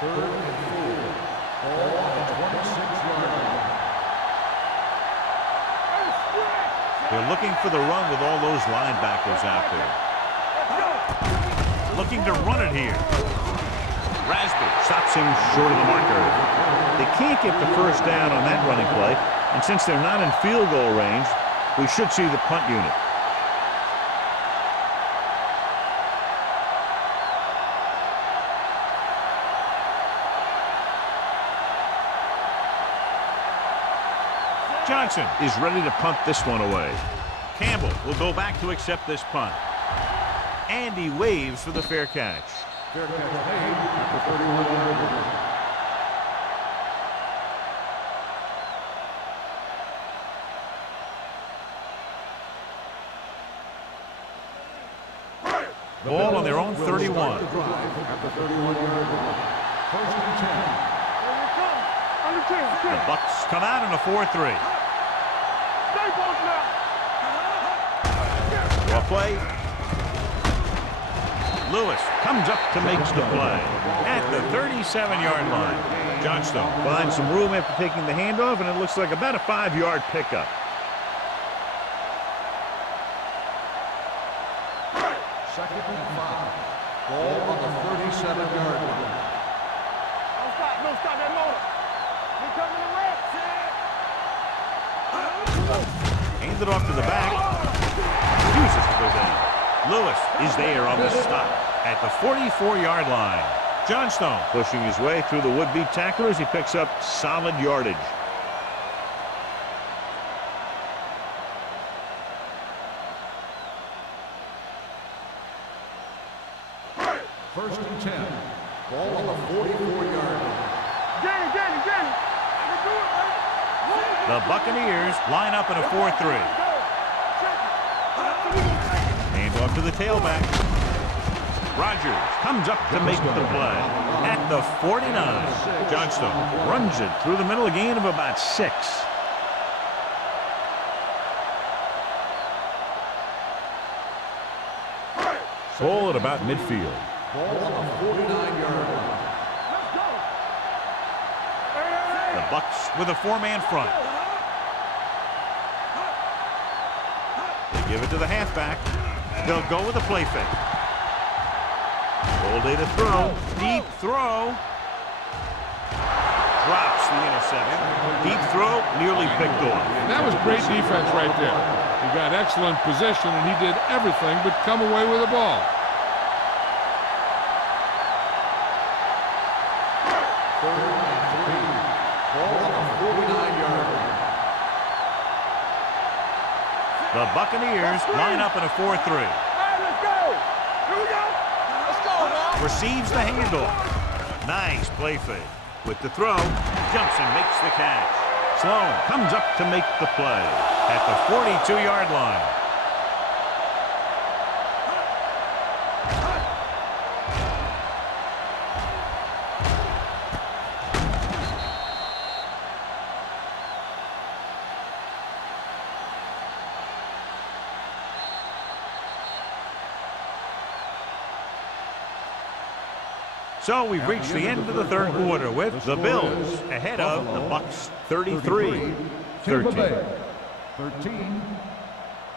Third and 4. Ball on the 26-yard line. They're looking for the run with all those linebackers out there. Looking to run it here. Rasby stops him short of the marker. They can't get the first down on that running play, and since they're not in field goal range, we should see the punt unit. Johnson is ready to punt this one away. Campbell will go back to accept this punt. And he waves for the fair catch. Fair catch made at the 31-yard line. Ball on their own 31. At the 31-yard line. First and 10. The Bucks come out in a 4-3. Well play. Lewis comes up to make the play at the 37-yard line. Johnstone finds some room after taking the handoff, and it looks like about a 5-yard pickup. Second and 5. Ball on the 37-yard line. No, stop that motor. He coming to red. Hands it off to the back. Refuses to go down. Lewis is there on the stop at the 44-yard line. Johnstone pushing his way through the would-be tacklers. He picks up solid yardage. First and 10. Ball on the 44-yard line. Danny. The Buccaneers line up in a 4-3. Hand off to the tailback. Rodgers comes up to make the play at the 49. Johnstone runs it through the middle, a gain of about 6. Ball at about midfield. Ball on the 49-yard line. The Bucks with a 4-man front. They give it to the halfback. They'll go with a play fake. All day to throw. Deep throw. Drops the interception. Deep throw, nearly picked off. That was great defense right there. He got excellent position, and he did everything but come away with the ball. Third and 3. Ball on the 49-yard line. The Buccaneers line up in a 4-3. Let's go. Here we go. Let's go, man. Receives the handoff. Nice play fake. With the throw, jumps and makes the catch. Sloan comes up to make the play at the 42-yard line. So we've reached the end of the third quarter with the Bills ahead of the Bucs 33-13.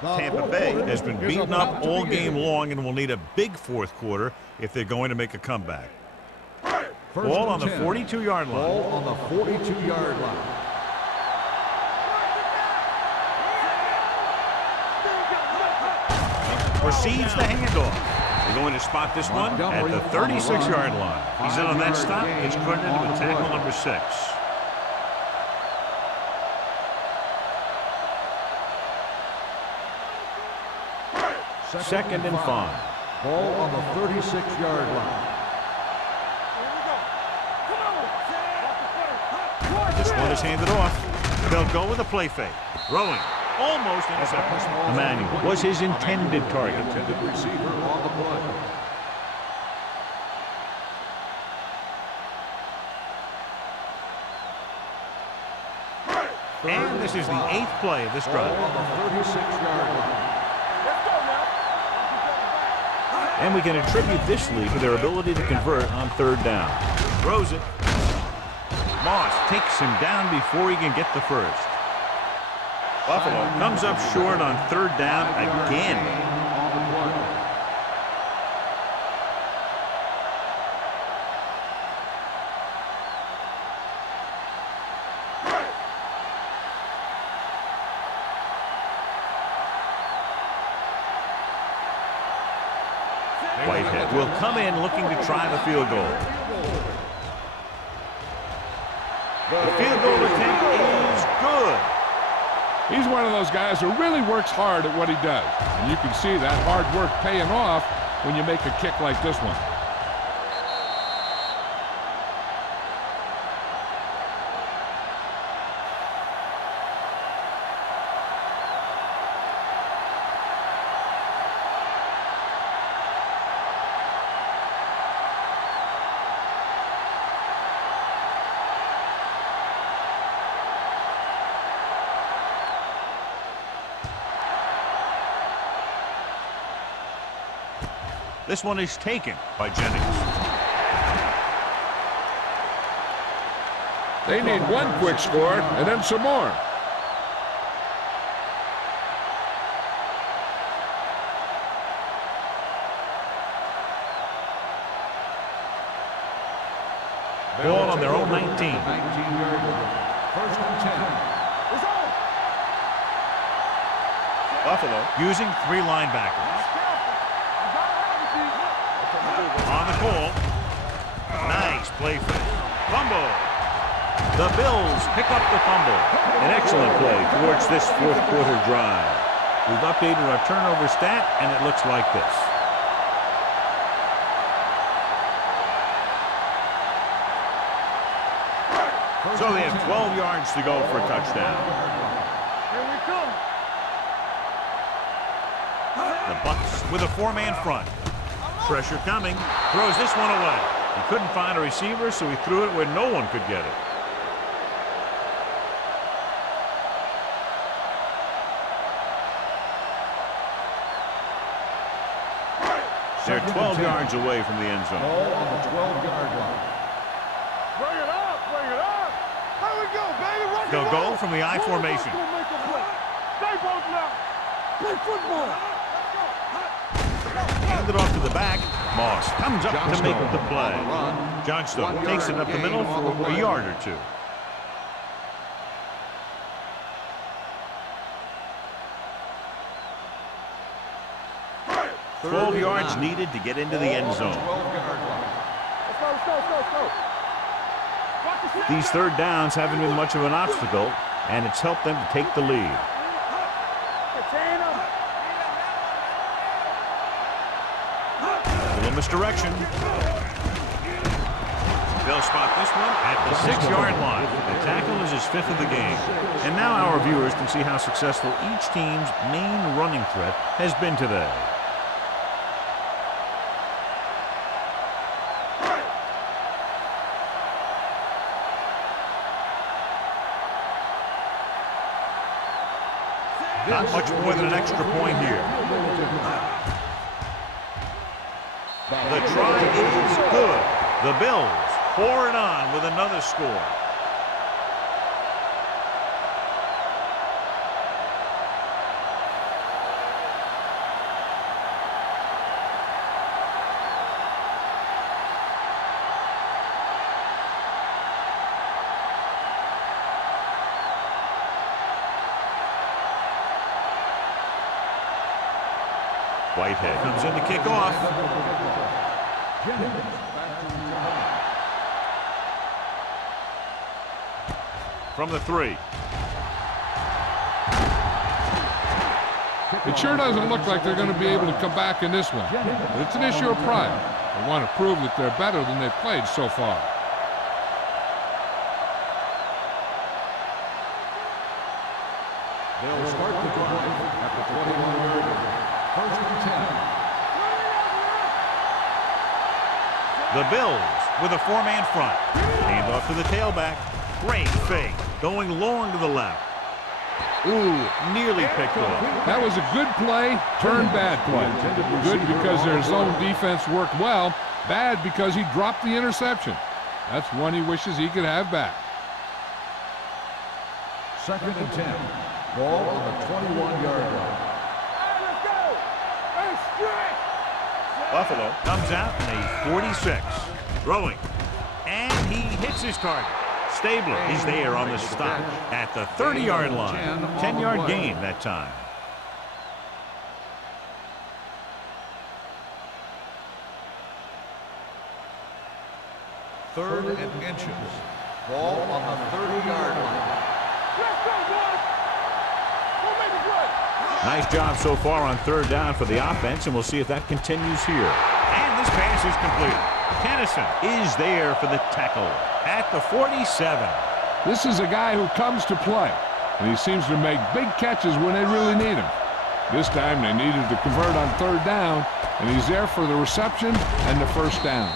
Tampa Bay has been beaten up all game long and will need a big fourth quarter if they're going to make a comeback. Ball on the 42-yard line. Ball on the 42-yard line. Proceeds the handoff. They're going to spot this one at the 36-yard line. He's in on that stop. It's credited with tackle number 6. Second and 5. Ball on the 36-yard line. This one is handed off. They'll go with a play fake. Throwing. Almost intercepted. Emmanuel was his intended target. Intended receiver on the play. And this is the 8th play of this drive. On the 36-yard line. And we can attribute this lead to their ability to convert on third down. Throws it. Moss takes him down before he can get the first. Buffalo comes up short on third down again. Whitehead will come in looking to try the field goal. The field goal attempt is good. He's one of those guys who really works hard at what he does. And you can see that hard work paying off when you make a kick like this one. This one is taken by Jennings. They need one quick score and then some more. Ball on their own 19. 19-yard line. First and 10. Buffalo using 3 linebackers. On the call. Nice play fake. Fumble. The Bills pick up the fumble. An excellent play towards this fourth quarter drive. We've updated our turnover stat, and it looks like this. So they have 12 yards to go for a touchdown. Here we come. The Bucs with a 4-man front. Pressure coming. Throws this one away. He couldn't find a receiver, so he threw it where no one could get it. They're 12 yards away from the end zone. Ball on the 12-yard line. Bring it up, bring it up. Here we go, baby. Rock They'll and go roll. from the I formation. Stay both now. Play football. Hand it off to the back. Moss comes up to Johnstone make the play. on the run. Johnstone 1 takes it yard up the gain middle on the for a play. yard or two. Third 12 and yards 9. needed to get into the end zone. 12-yard line. Let's go, let's go, let's go, let's go. Watch the shot. These third downs haven't been much of an obstacle, and it's helped them to take the lead. Chain up. A little misdirection. They'll spot this one at the 6-yard line. The tackle is his 5th of the game. And now our viewers can see how successful each team's main running threat has been today. Not much more than an extra point here. The try is good. The Bills pour it on with another score. Whitehead comes in to kick off. From the 3. It sure doesn't look like they're going to be able to come back in this one. But it's an issue of pride. They want to prove that they're better than they've played so far. They'll start the drive at the 21-yard line. First and 10. The Bills with a 4-man front. Hand off to the tailback. Great fake. Going long to the left. Ooh, nearly picked off. That was a good play, turned bad play. Good because their zone defense worked well. Bad because he dropped the interception. That's one he wishes he could have back. Second and 10. Ball on the 21-yard line. Buffalo comes out in a 46. Throwing. And he hits his target. Stabler is there on the stop at the 30-yard line. 10-yard gain that time. Third and inches. Ball on the 30-yard line. Let's go, boys! Who made the play? Nice job so far on 3rd down for the offense, and we'll see if that continues here. And this pass is complete. Tennyson is there for the tackle at the 47. This is a guy who comes to play, and he seems to make big catches when they really need him. This time they needed to convert on 3rd down, and he's there for the reception and the 1st down.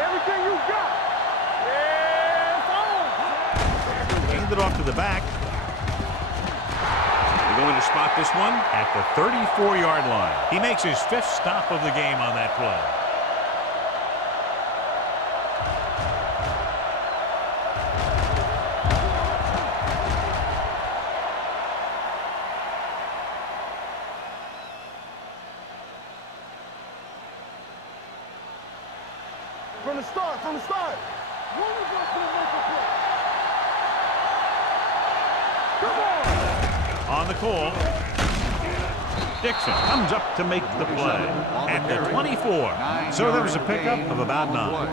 Everything you got. Yeah, it's on. Hand it off to the back. They're going to spot this one at the 34-yard line. He makes his 5th stop of the game on that play. From the start, from the start. One of us will make a play. Come on! On the call, Dixon comes up to make the play at the 24. So there was a pickup of about 9.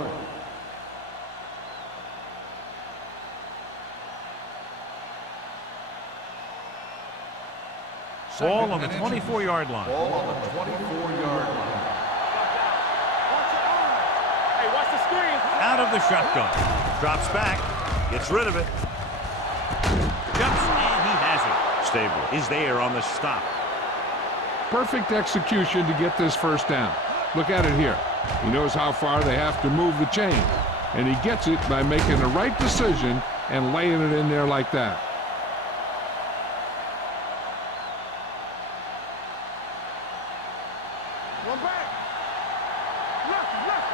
Ball on the 24-yard line. Ball on the 24-yard line. Out of the shotgun. Drops back. Gets rid of it. Jumps, and he has it. Stabler is there on the stop. Perfect execution to get this 1st down. Look at it here. He knows how far they have to move the chain, and he gets it by making the right decision and laying it in there like that. One back. Left, left.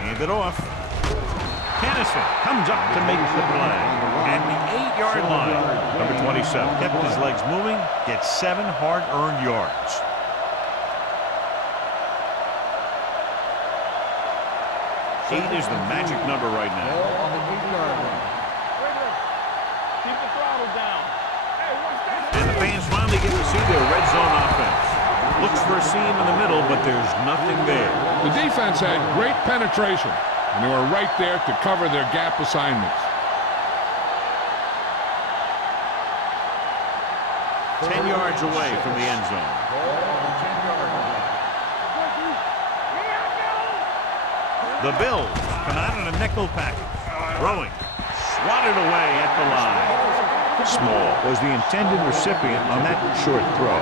Hand it off. Tennyson comes up to make the play at the 8-yard line. Number 27 kept his legs moving, gets 7 hard-earned yards. Eight is the magic number right now. Ball on the 8-yard line. Keep the throttle down. Hey, watch that. And the fans finally get to see their red zone offense. Looks for a seam in the middle, but there's nothing there. The defense had great penetration. and they were right there to cover their gap assignments. 10 yards away from the end zone. The Bills come out in a nickel package. Throwing. Swatted away at the line. Small was the intended recipient on that short throw.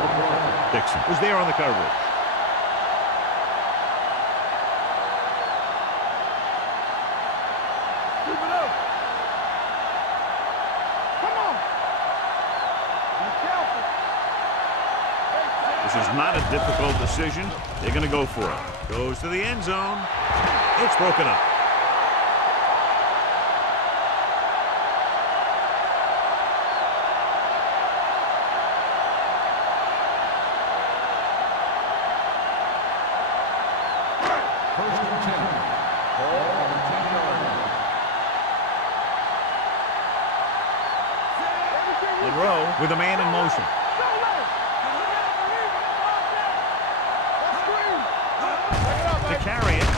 Dixon was there on the coverage. Keep it up. Come on. Be careful. This is not a difficult decision. They're going to go for it. Goes to the end zone. It's broken up. First and 10. Ball on the 10-yard line. Monroe with a man in motion. To carry it,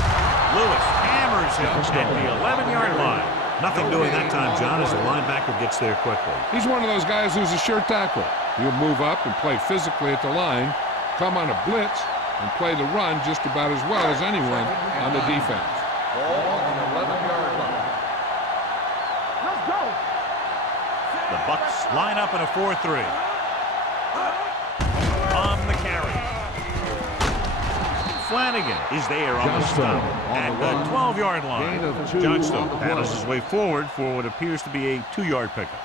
Lewis hammers him at the 11-yard line. Nothing doing that time, John, as the linebacker gets there quickly. He's one of those guys who's a sure tackler. He'll move up and play physically at the line, come on a blitz, and play the run just about as well as anyone on the defense. Ball on the 11-yard line. Let's go. The Bucks line up in a 4-3. On the carry. Flanagan is there on the stop at the 12-yard line. Gain of 2 Johnstone on the play. paddles his way forward for what appears to be a 2-yard pickup.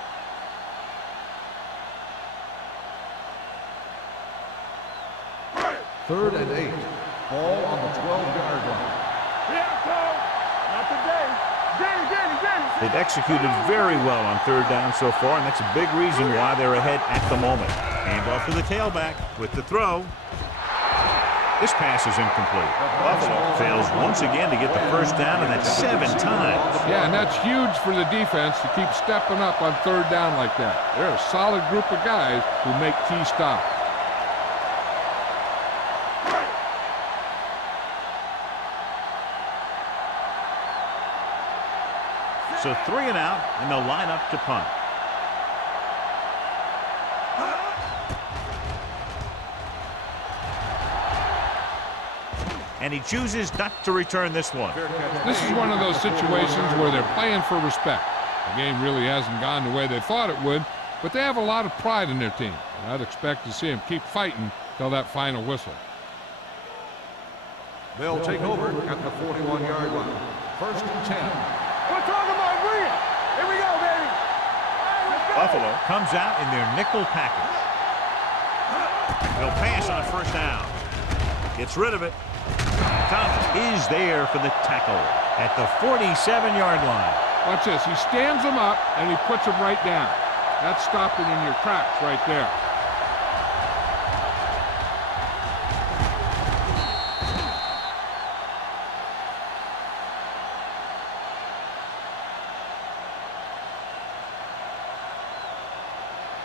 Third and 8. Ball on the 12-yard line. Here, go. Not today. Get it. They've executed very well on third down so far, and that's a big reason why they're ahead at the moment. Hand off to the tailback with the throw. This pass is incomplete. Buffalo fails once again to get the first down, and that's 7 times. Yeah, and that's huge for the defense to keep stepping up on third down like that. They're a solid group of guys who make key stops. So 3 and out, and they'll line up to punt. And he chooses not to return this one. This is one of those situations where they're playing for respect. The game really hasn't gone the way they thought it would, but they have a lot of pride in their team. And I'd expect to see them keep fighting till that final whistle. They'll take over at the 41-yard line. First and 10. We're talking about winning. Here we go, baby. All right, let's go. Buffalo comes out in their nickel package. They'll pass on first down. Gets rid of it. Thomas is there for the tackle at the 47-yard line. Watch this. He stands them up, and he puts them right down. That's stopping in your tracks right there.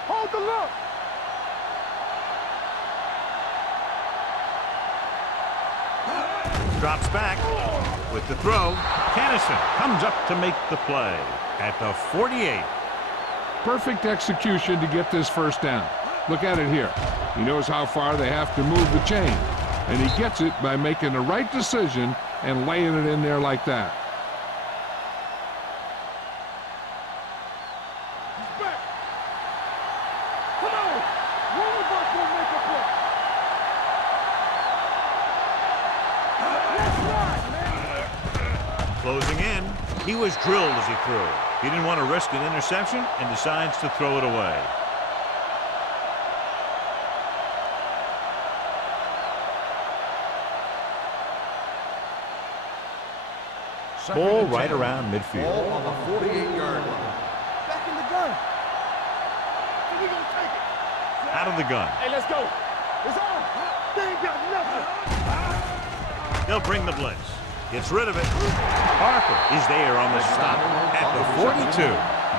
Hold the look. Drops back with the throw. Kennison comes up to make the play at the 48. Perfect execution to get this first down. Look at it here. He knows how far they have to move the chain, and he gets it by making the right decision and laying it in there like that. He's back. Come on. One of us will make a play. That's right, man. Closing in. He was drilled as he threw. He didn't want to risk an interception and decides to throw it away. Ball right around midfield. Ball on the 48-yard line. Back in the gun. And we gonna take it. Out of the gun. Hey, let's go. It's on. They ain't got nothing. They'll bring the blitz. Gets rid of it. Parker is there on the stop at the 42.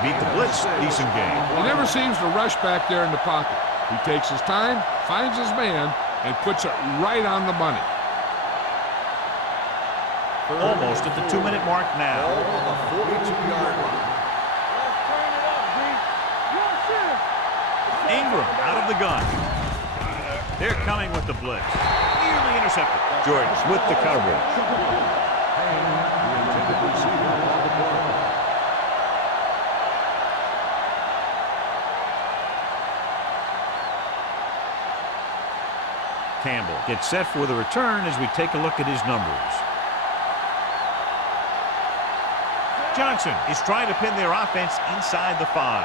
Beat the blitz. Decent game. He never seems to rush back there in the pocket. He takes his time, finds his man, and puts it right on the money. Almost at the 2-minute mark now. Ball on the 42-yard line. Let's turn it up, B. Yes, sir. Ingram out of the gun. They're coming with the blitz. Nearly intercepted. George with the coverage. Payne, the intended receiver on the play. Campbell gets set for the return as we take a look at his numbers. Johnson is trying to pin their offense inside the 5.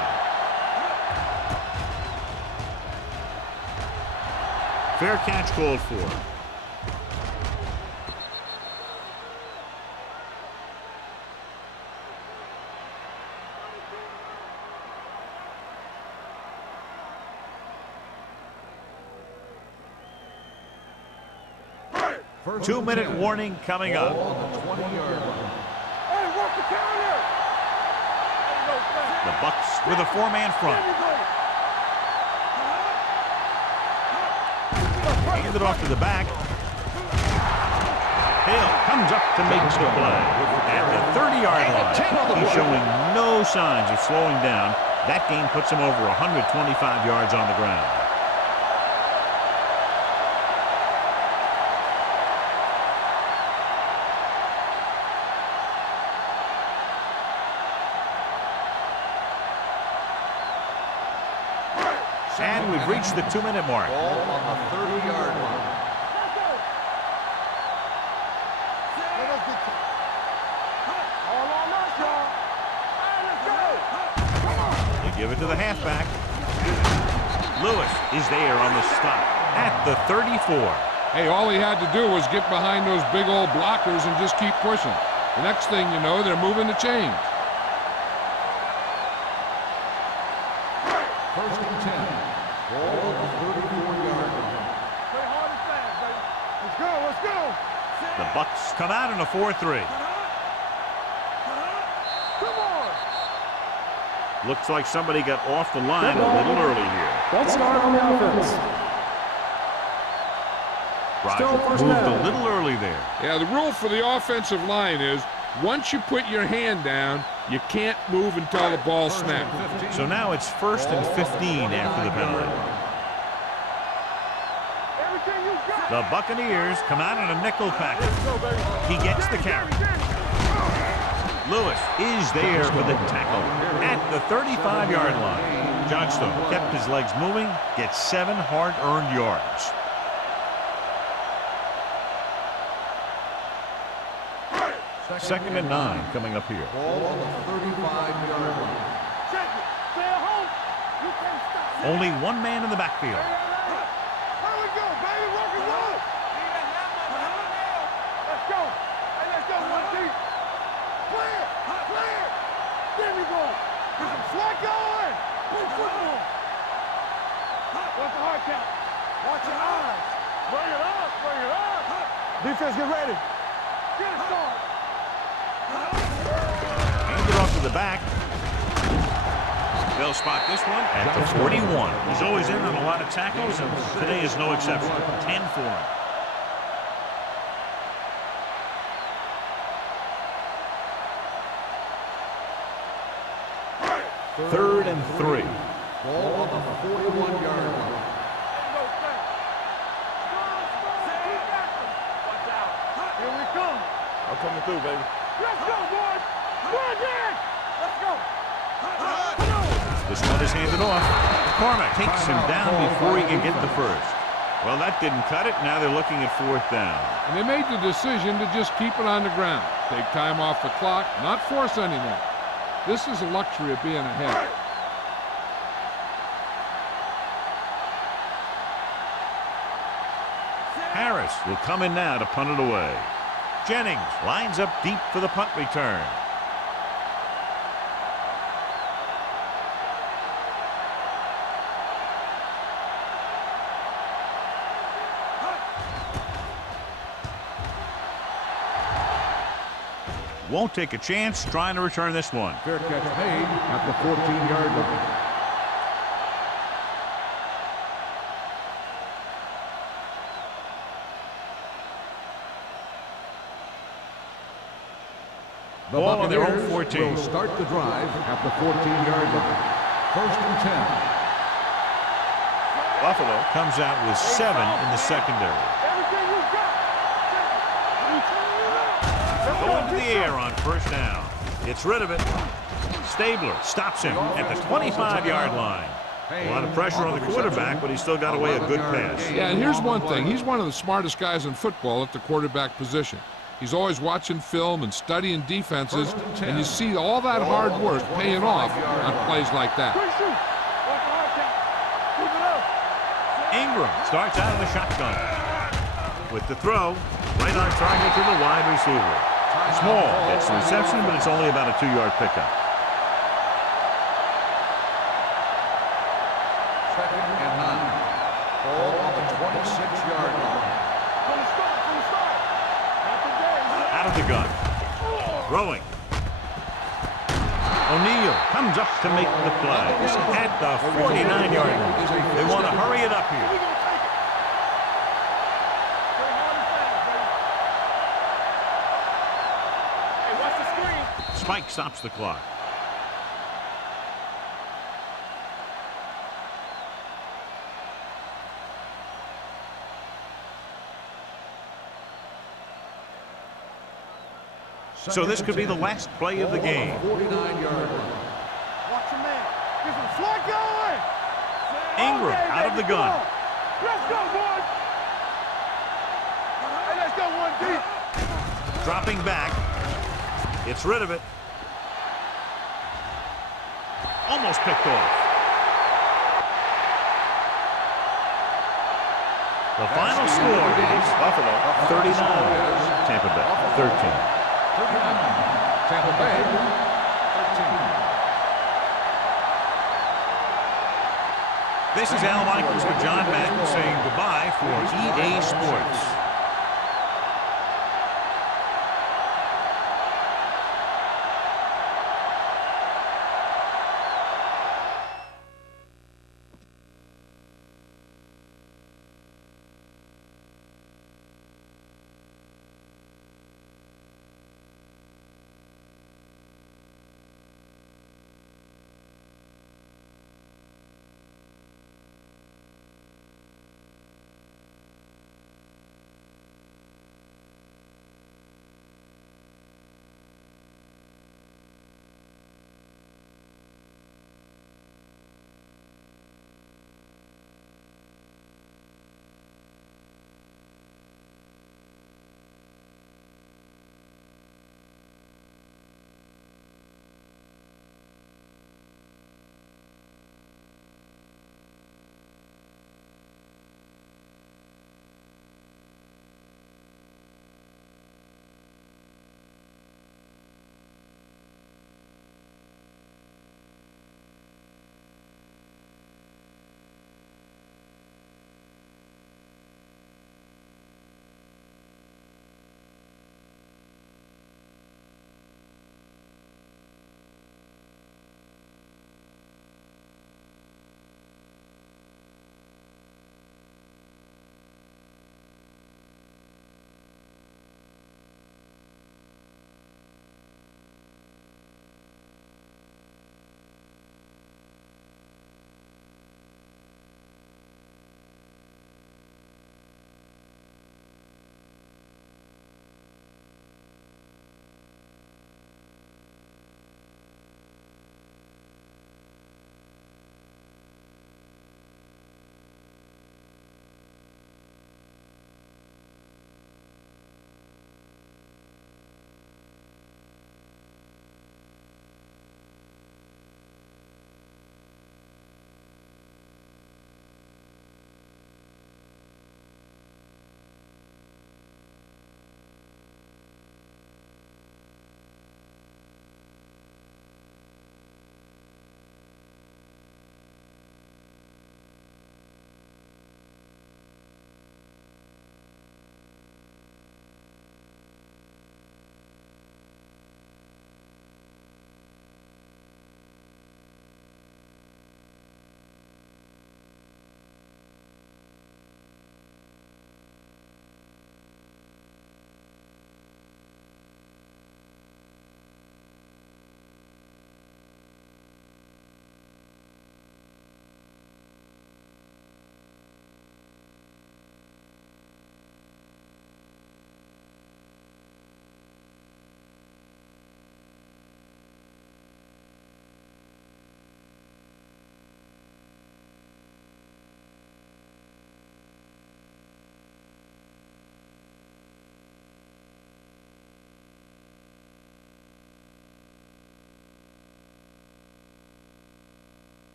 Fair catch called for. First 2-minute and 10. warning coming Ball up. on the 20-yard line. Hey, work the counter. Hey, no fence. The Bucks with a 4-man front. Hand it off to the back. Hill comes up to make the play. At the 30-yard line, he's showing no signs of slowing down. That game puts him over 125 yards on the ground. And we've reached the 2-minute mark. Ball on the 30-yard line. All on us, y'all. Hey, let's go. They give it to the halfback. Lewis is there on the stop at the 34. Hey, all he had to do was get behind those big old blockers and just keep pushing. The next thing you know, they're moving the chains. First and 10. Ball on the 34-yard line. Play hard and fast, baby. Let's go, let's go. The Bucks come out in a 4-3. Come on. Looks like somebody got off the line a little early here. Let's start on the offense. Still Rogers first moved down. a little early there. Yeah, the rule for the offensive line is once you put your hand down, you can't move until the ball snaps. So now it's 1st and 15 after the penalty. Everything you got. The Buccaneers come out in a nickel package. He gets the carry. Lewis is there for the tackle at the 35-yard line. Johnstone kept his legs moving, gets 7 hard-earned yards. Second and 9 coming up here. Ball on the 35-yard line. Check it. Stay at home. You can't stop. Only one man in the backfield. Here we go, baby. Rock and roll. Let's go. Hey, let's go. One deep. Clear. Clear. There we go. Get some slack going. Play football. What's the hard count? Watch your eyes. Bring it up. Bring it up. Defense, get ready. Get it started. Hand it off to the back. They'll spot this one at the 41. He's always in on a lot of tackles, and today is no exception. 10 for him. Third and 3. Ball on the 41-yard line. Ain't no thing. Watch out. Here we come. I'm coming through, baby. Let's go, boys. We're again. Let's go. Come on. This one is handed off. McCormick takes him down before he can get the first. Well, that didn't cut it. Now they're looking at 4th down. And they made the decision to just keep it on the ground. Take time off the clock, not force anything. This is a luxury of being ahead. Harris will come in now to punt it away. Jennings lines up deep for the punt return. Won't take a chance trying to return this one. Fair catch made at the 14-yard line. The Ball on their own Buccaneers 14. will start the drive at the 14-yard line. First and 10. Buffalo comes out with 7 in the secondary. Everything you got. Going to the air on first down. Gets rid of it. Stabler stops him at the 25-yard line. A lot of pressure on the quarterback, but he still got away a good pass. Yeah, and here's one thing. He's one of the smartest guys in football at the quarterback position. He's always watching film and studying defenses, and you see all that hard work paying off on plays like that. Ingram starts out of the shotgun. With the throw, right on target to the wide receiver. Small gets the reception, but it's only about a 2-yard pickup. Second and 9. Ball on the 26-yard line. Out of the gun. Throwing. O'Neal comes up to make the play at the 49-yard line. They want to hurry it up here. Spike stops the clock. So this could be the last play of the game. 49-yard line. Watch your man. There's a slot going. Ingram out of the gun. Let's go, boys. Hey, let's go one deep. Dropping back. Gets rid of it. Almost picked off. The final score is Buffalo 39, Tampa Bay 13. 39. Tampa Bay, 13. This is Al Michaels with John Madden saying goodbye for EA Sports.